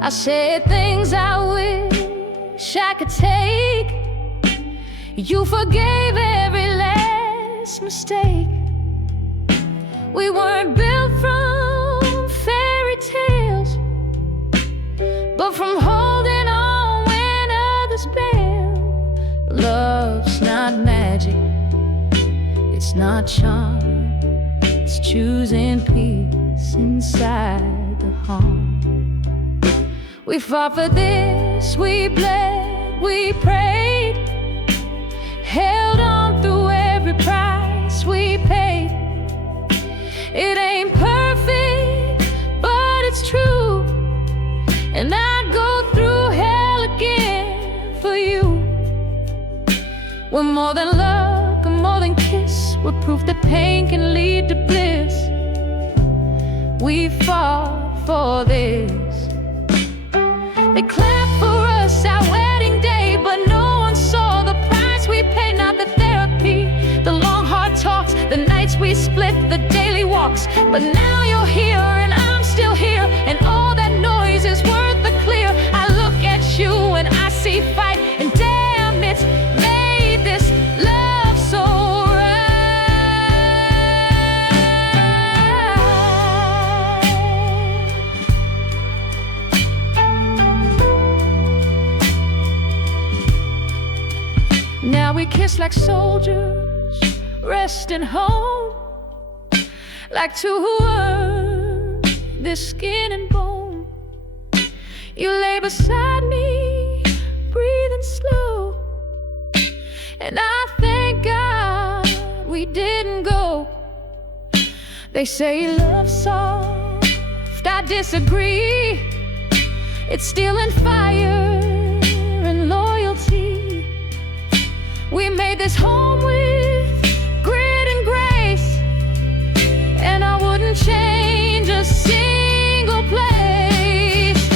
I said things I wish I could take. You forgave every last mistake. We weren't built from fairy tales, but from holding on when others bail. Love's not magic, it's not charm, it's choosing peace inside the harm. We fought for this, we bled, we prayed, held on through every price we paid. It ain't perfect, but it's true, and I'd go through hell again for you. We're more than love, and more than kiss. We're proof that pain can lead to bliss. We fought for this. They clapped for us our wedding day, but no one saw the price we paid. Not the therapy, the long hard talks, the nights we split, the daily walks. But now you're here and I'm still here, and all that noise is worth the clear. I look at you and I see fight, and damn, it's made this love so right. Now we kiss like soldiers, resting home, like two who earned their skin and bone. You lay beside me, breathing slow, and I thank God we didn't go. They say love's soft, I disagree. It's still in fire and loyalty. We made this home with grit and grace, and I wouldn't change a single place.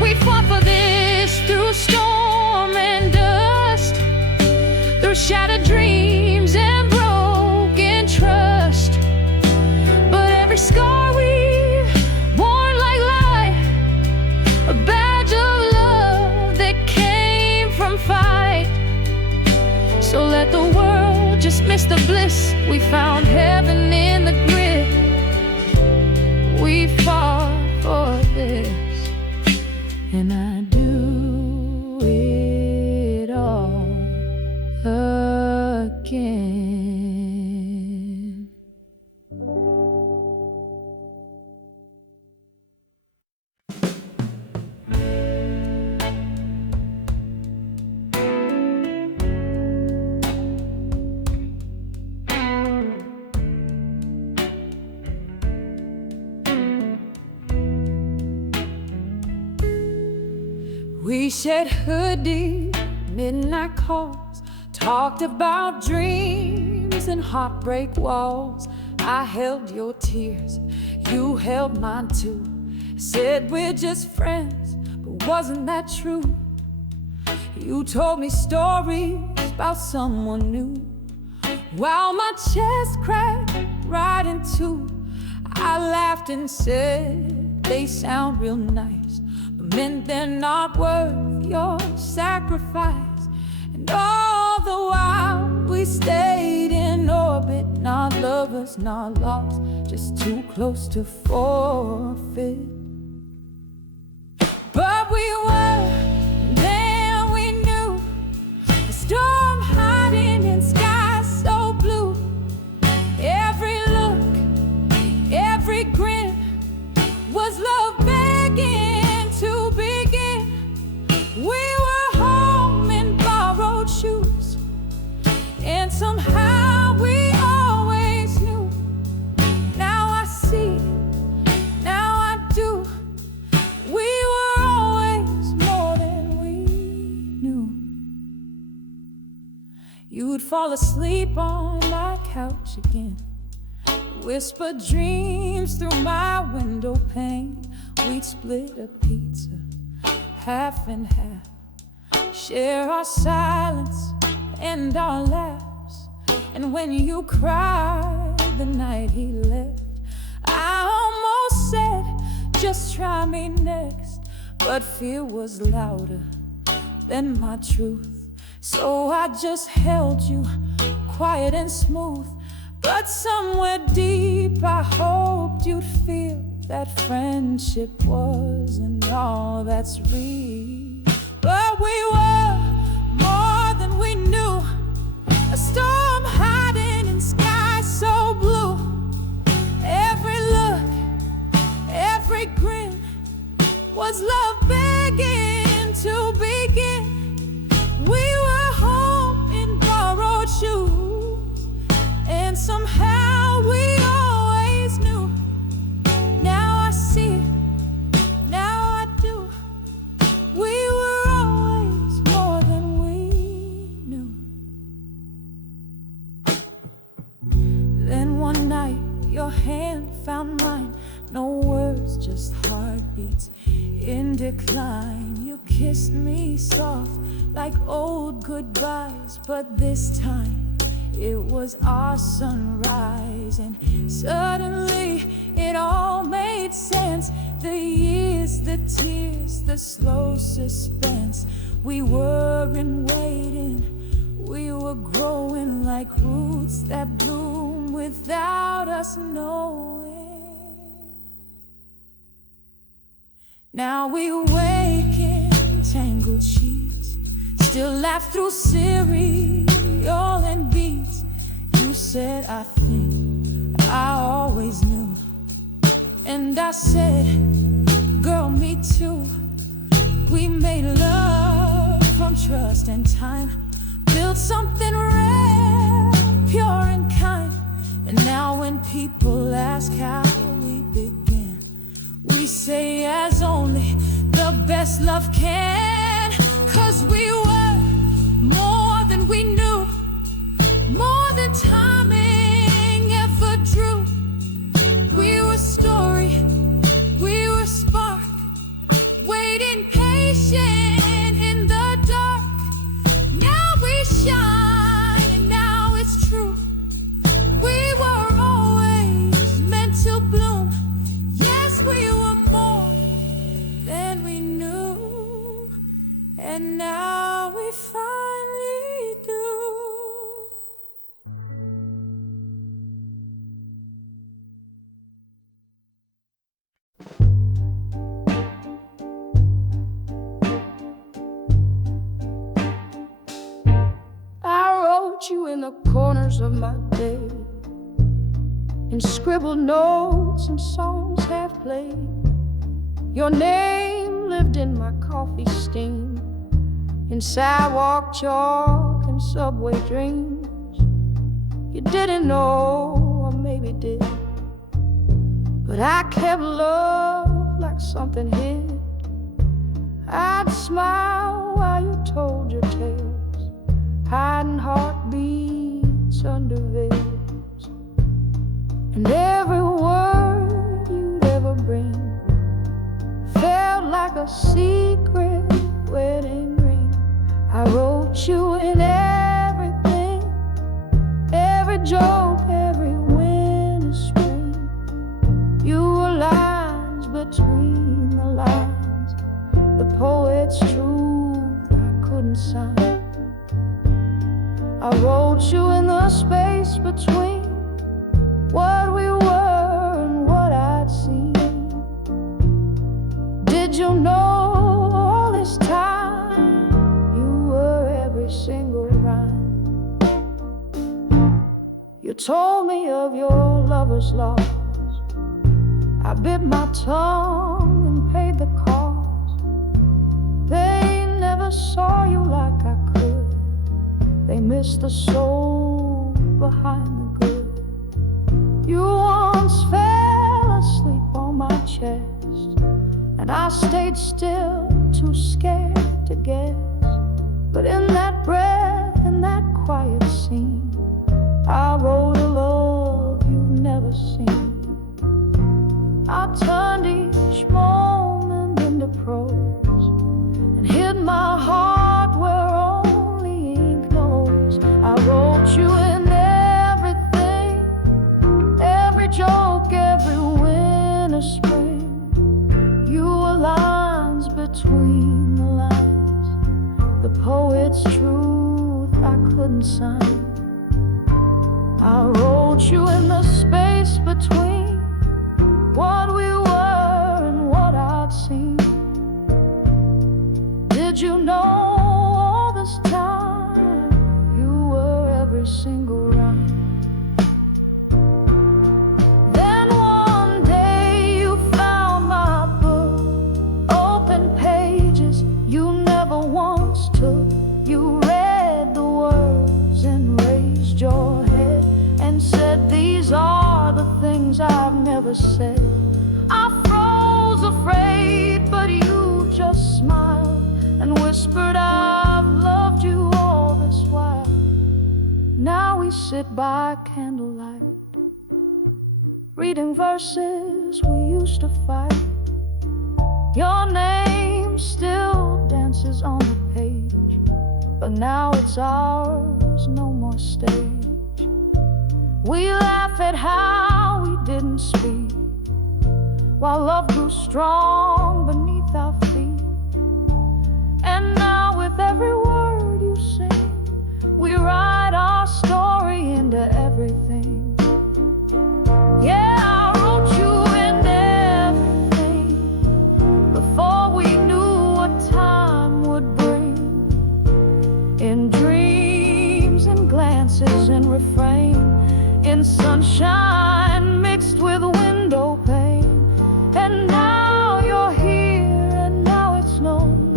We fought for this through storm and dust, through shattered dreams and broken trust. But every scar we worn like light, a badge of love that came from fight. So let the world just miss the bliss. We found heaven in the grit. We fought for this, and I do it all again. We shared hoodie, midnight calls, talked about dreams and heartbreak walls. I held your tears, you held mine too. Said we're just friends, but wasn't that true? You told me stories about someone new, while my chest cracked right in two. I laughed and said they sound real nice, but meant they're not worth your sacrifice. And all the while we stayed in orbit, not lovers, not lost, just too close to forfeit. But we were, then we knew, a storm hiding in skies so blue. Every look, every grin was love begging to begin. We were home in borrowed shoes, and somehow we always knew. Now I see, now I do. We were always more than we knew. You would fall asleep on my couch again, whisper dreams through my window pane. We'd split a pizza, half and half, share our silence and our laughs. And when you cried the night he left, I almost said, just try me next. But fear was louder than my truth, so I just held you, quiet and smooth. But somewhere deep I hoped you'd feel that friendship wasn't all that's real. But we were more than we knew, a storm hiding in skies so blue. Every look, every grin was love begging to begin. We were home in borrowed shoes, and somehow we always knew. Now I see, now I do. We were always more than we knew. Then one night your hand found mine, no words, just heartbeats in decline. You kissed me soft like old goodbyes, but this time it was our sunrise. And suddenly it all made sense. The years, the tears, the slow suspense. We weren't waiting, we were growing like roots that bloom without us knowing. Now we wake in tangled sheets, still laugh through cereal and beats. You said, I think I always knew. And I said, girl, me too. We made love from trust and time, built something rare, pure and kind. And now when people ask how we began, we say as only the best love can. 'Cause we were more than we knew, more than timing ever drew. We were story, we were spark, waiting patient in the dark. Now we shine and now it's true. We were always meant to bloom. Yes, we were more than we knew, and now we finally do. I wrote you in the corners of my day, and scribbled notes and songs half played. Your name lived in my coffee steam, in sidewalk chalk and subway dreams. You didn't know, or maybe did, but I kept love like something hid. I'd smile while you told your tales, hiding heartbeats under veils. And every word you'd ever bring felt like a secret wedding ring. I wrote you in everything, every joke, every winter spring. You were lines between the lines, the poet's truth I couldn't sign. I wrote you in the space between what we were and what I'd seen. Did you know all this time you were every single rhyme? You told me of your lover's loss. I bit my tongue and paid the cost. They never saw you like I could. They missed the soul behind the good. You once fell asleep on my chest, and I stayed still, too scared to guess. But in that breath, in that quiet scene, I wrote a love you've never seen. I turned each moment into prose and hid my heart where only ink knows. I wrote you in everything, every joke, every winter spring. You were lines between the lines, the poet's truth I couldn't sign. I wrote you in the space between what we were and what I'd seen. Did you know all this time you were every single rhyme? Then one day you found my book, open pages you never once took. You read the words and raised your head and said, these are the things I've never said. I froze afraid, but you just smiled and whispered, I've loved you all this while. Now we sit by candlelight, reading verses we used to fight. Your name still dances on the page, but now it's ours, no more stage. We laugh at how we didn't speak, while love grew strong beneath our feet. And now with every word you sing, we write our story into everything. Yeah, I wrote you in everything before we knew what time would bring. In dreams and glances and refrain, in sunshine mixed with window pane. And now you're here, and now it's known.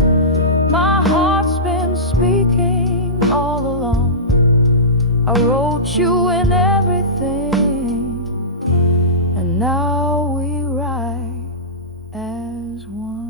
My heart's been speaking all along. I wrote you in everything, and now we write as one.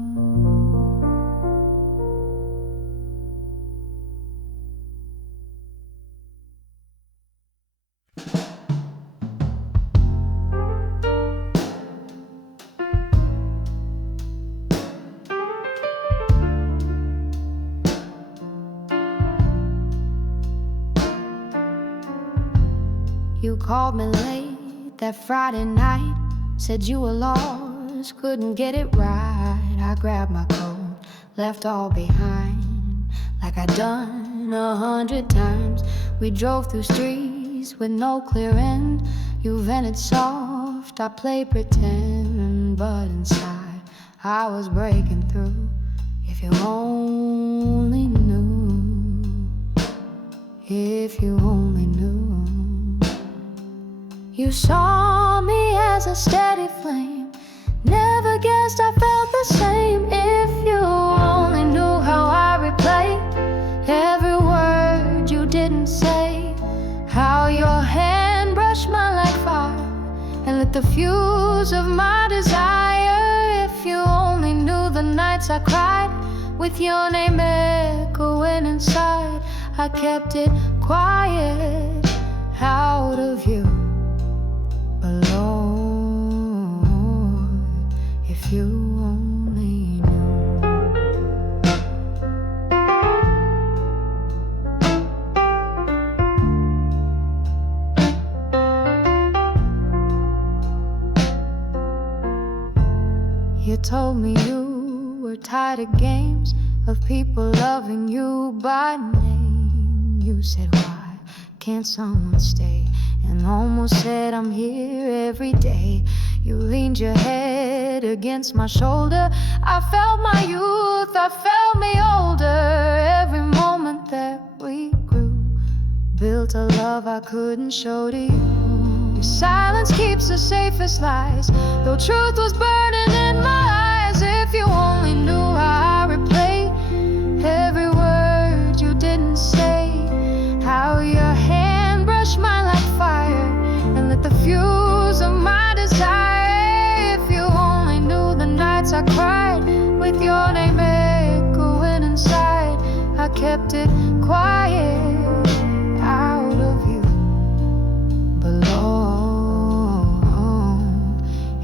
You called me late that Friday night, said you were lost, couldn't get it right. I grabbed my coat, left all behind, like I'd done 100 times. We drove through streets with no clear end. You vented soft, I played pretend, but inside I was breaking through. If you only knew, if you only knew. You saw me as a steady flame, never guessed I felt the same. If you only knew how I replay every word you didn't say, how your hand brushed mine like fire and lit the fuse of my desire. If you only knew the nights I cried with your name echoing inside. I kept it quiet out of view. But Lord, if you only knew. You told me you were tired of games, of people loving you by name. You said, why can't someone stay? And almost said, I'm here every day. You leaned your head against my shoulder. I felt my youth, I felt me older. Every moment that we grew built a love I couldn't show to you. Your silence keeps the safest lies, though truth was burning in my eyes. If you only knew how I replay every word you didn't say, how your hand brushed mine like fire and lit the fuse of my desire. If you only knew the nights I cried with your name echoing inside. I kept it quiet out of you. But Lord,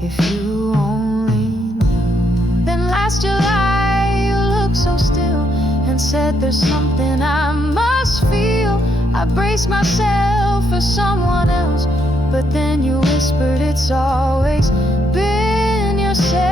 if you only knew. Then last July you looked so still and said, there's something I must feel. I braced myself for someone else, but then you whispered, it's always been yourself.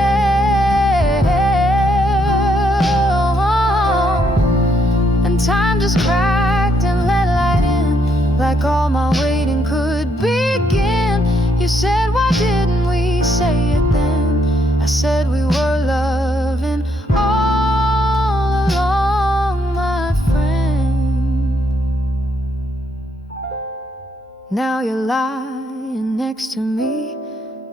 And time just cracked and let light in, like all my waiting could begin. You said, why didn't we say it then? I said we were loving all along, my friend. Now you're lying next to me,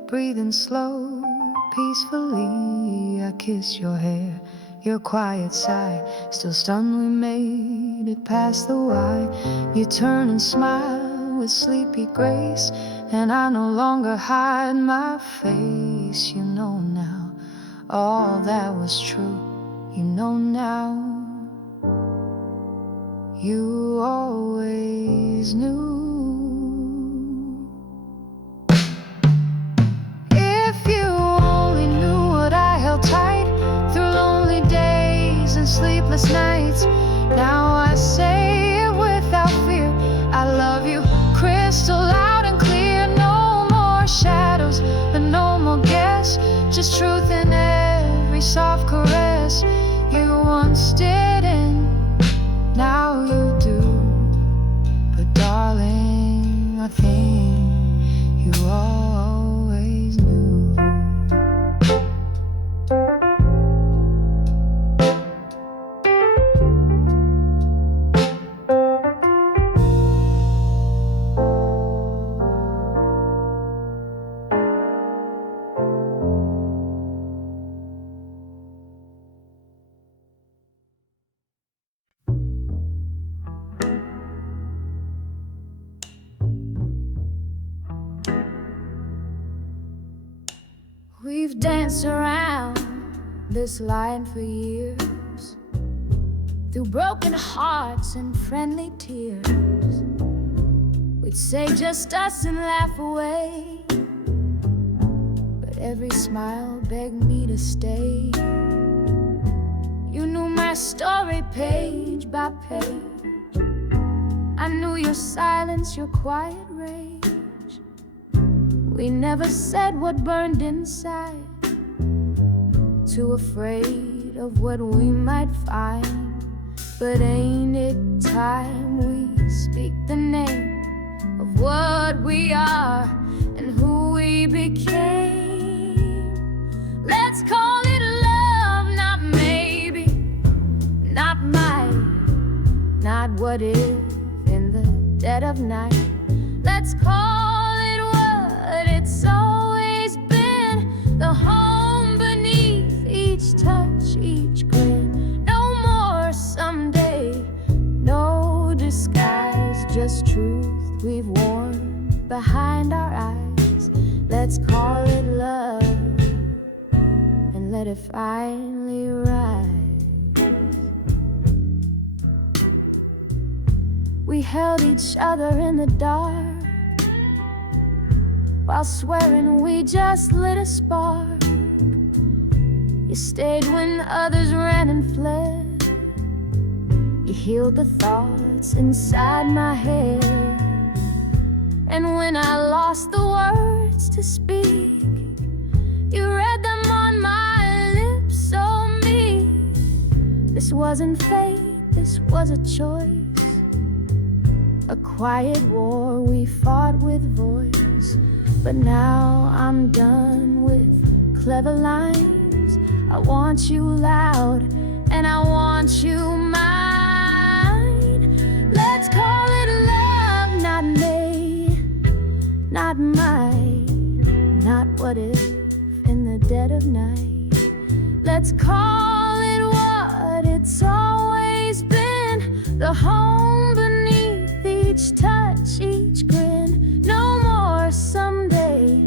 breathing slow, peacefully. I kiss your hair, your quiet sigh, still stunned we made it past the why. You turn and smile with sleepy grace, and I no longer hide my face. You know now, all that was true. You know now, you always knew. If you only knew what I held tight through lonely days and sleepless nights. Now I say it without fear, I love you crystal loud and clear. No more shadows, but no more guess, just truth in every soft caress. You once didn't, now you do. But darling, I think you always knew. We've danced around this line for years, through broken hearts and friendly tears. We'd say just us and laugh away, but every smile begged me to stay. You knew my story page by page. I knew your silence, your quiet rage. We never said what burned inside, too afraid of what we might find. But ain't it time we speak the name of what we are and who we became? Let's call it love, not maybe, not might, not what if in the dead of night. Let's call it what it's always been, the home beneath each touch, each grin. No more someday, no disguise, just truth we've worn behind our eyes. Let's call it love and let it finally rise. We held each other in the dark, while swearing we just lit a spark. You stayed when others ran and fled. You healed the thoughts inside my head. And when I lost the words to speak, you read them on my lips so meek. This wasn't fate, this was a choice, a quiet war we fought with voice. But now I'm done with clever lines. I want you loud and I want you mine. Let's call it love, not me, not mine, not what if in the dead of night. Let's call it what it's always been, the home beneath each touch, each grin. No more someday,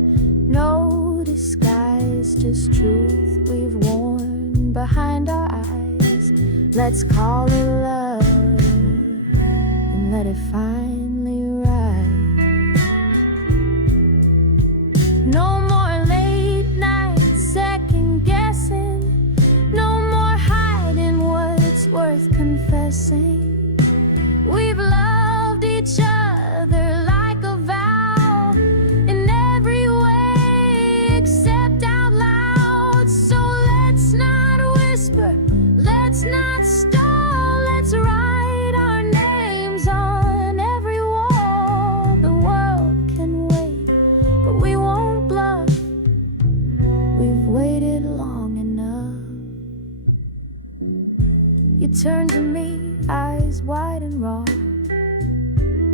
no disguise, just truth we've worn behind our eyes. Let's call it love and let it finally rise. No more late nights second guessing, no more hiding what's worth confessing. We've loved each other like a vow in every way except out loud. So let's not whisper, let's not stall, let's write our names on every wall. The world can wait, but we won't bluff. We've waited long enough. You turn to me, eyes wide and raw,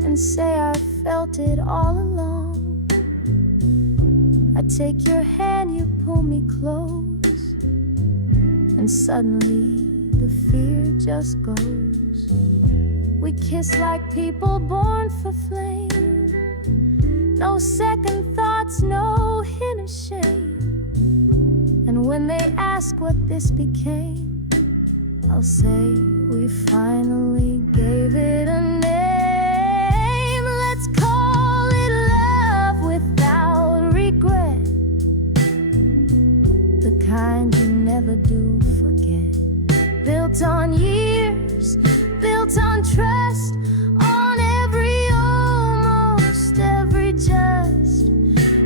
and say I felt it all along. I take your hand, you pull me close, and suddenly the fear just goes. We kiss like people born for flame, no second thoughts, no hint of shame. And when they ask what this became, I'll say we finally gave it a name. Let's call it love without regret, the kind you never do forget. Built on years, built on trust, on every almost, every just.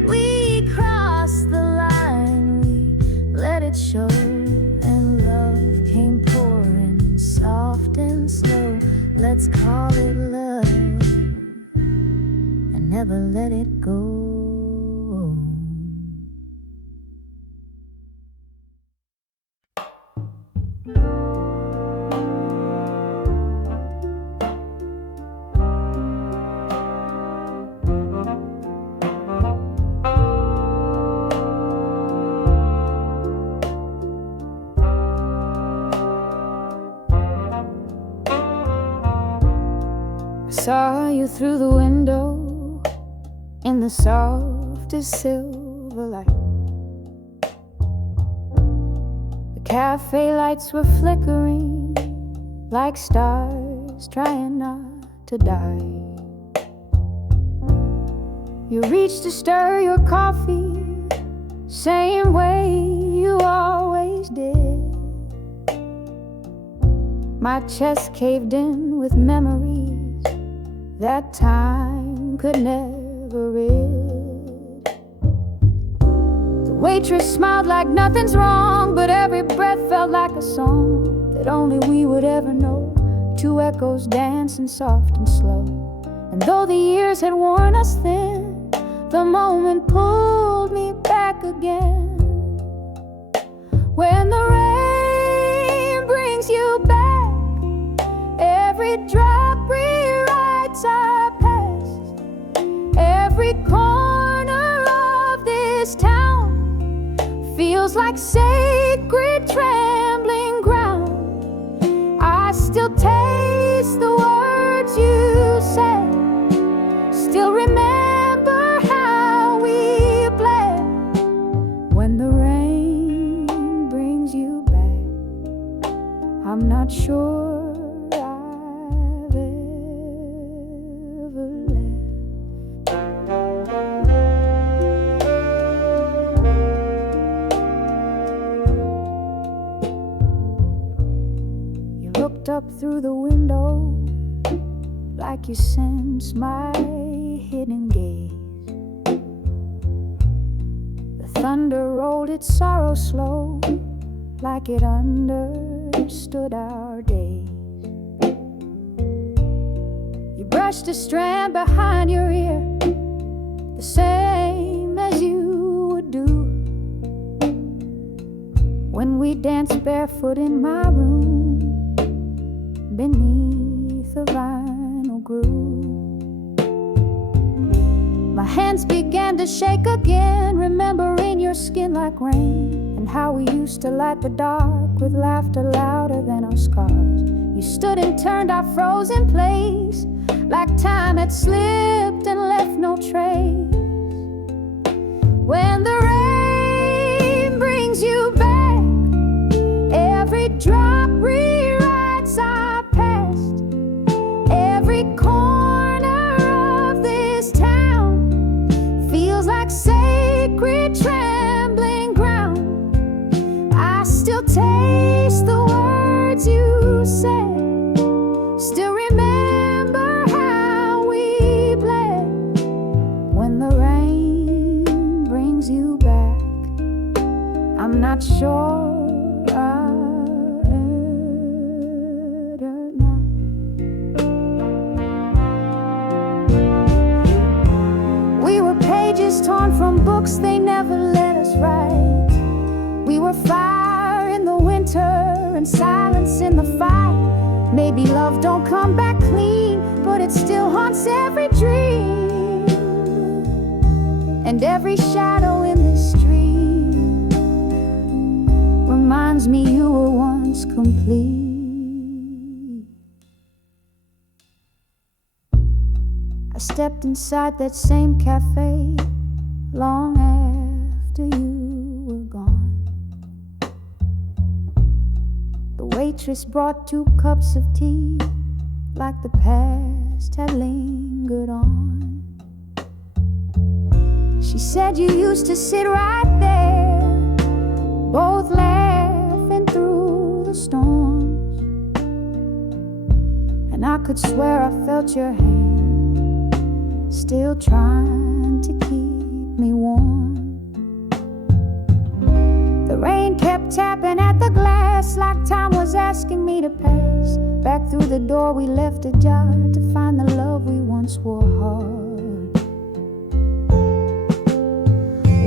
We crossed the line, we let it show, and love came pouring soft and slow. Let's call it love and never let it go. Saw you through the window in the softest silver light. The cafe lights were flickering like stars trying not to die. You reached to stir your coffee, same way you always did. My chest caved in with memories that time could never rid. The waitress smiled like nothing's wrong, but every breath felt like a song that only we would ever know. Two echoes dancing soft and slow. And though the years had worn us thin, the moment pulled me back again. When the rain brings you back, every drop rewrites our past. Every corner of this town feels like sacred trembling ground. I still taste the words you said, still remember how we bled. When the rain brings you back, I'm not sure I've window, like you sense my hidden gaze. The thunder rolled its sorrow slow, like it understood our days. You brushed a strand behind your ear, the same as you would do when we danced barefoot in my room beneath a vinyl groove. My hands began to shake again, remembering your skin like rain, and how we used to light the dark with laughter louder than our scars. You stood and turned our frozen place, like time had slipped and left no trace. When the rain brings you back, every drop rewrites our past. Every corner of this town feels like sacred trembling ground. I still taste the words you said, still remember how we bled. When the rain brings you back, I'm not sure torn from books they never let us write. We were fire in the winter and silence in the fight. Maybe love don't come back clean, but it still haunts every dream and every shadow in the street reminds me you were once complete. I stepped inside that same cafe long after you were gone. The waitress brought 2 cups of tea, like the past had lingered on. She said you used to sit right there, both laughing through the storms, and I could swear I felt your hand, still trying to keep me warm. The rain kept tapping at the glass, like time was asking me to pass. Back through the door we left ajar, to find the love we once wore hard.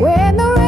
When the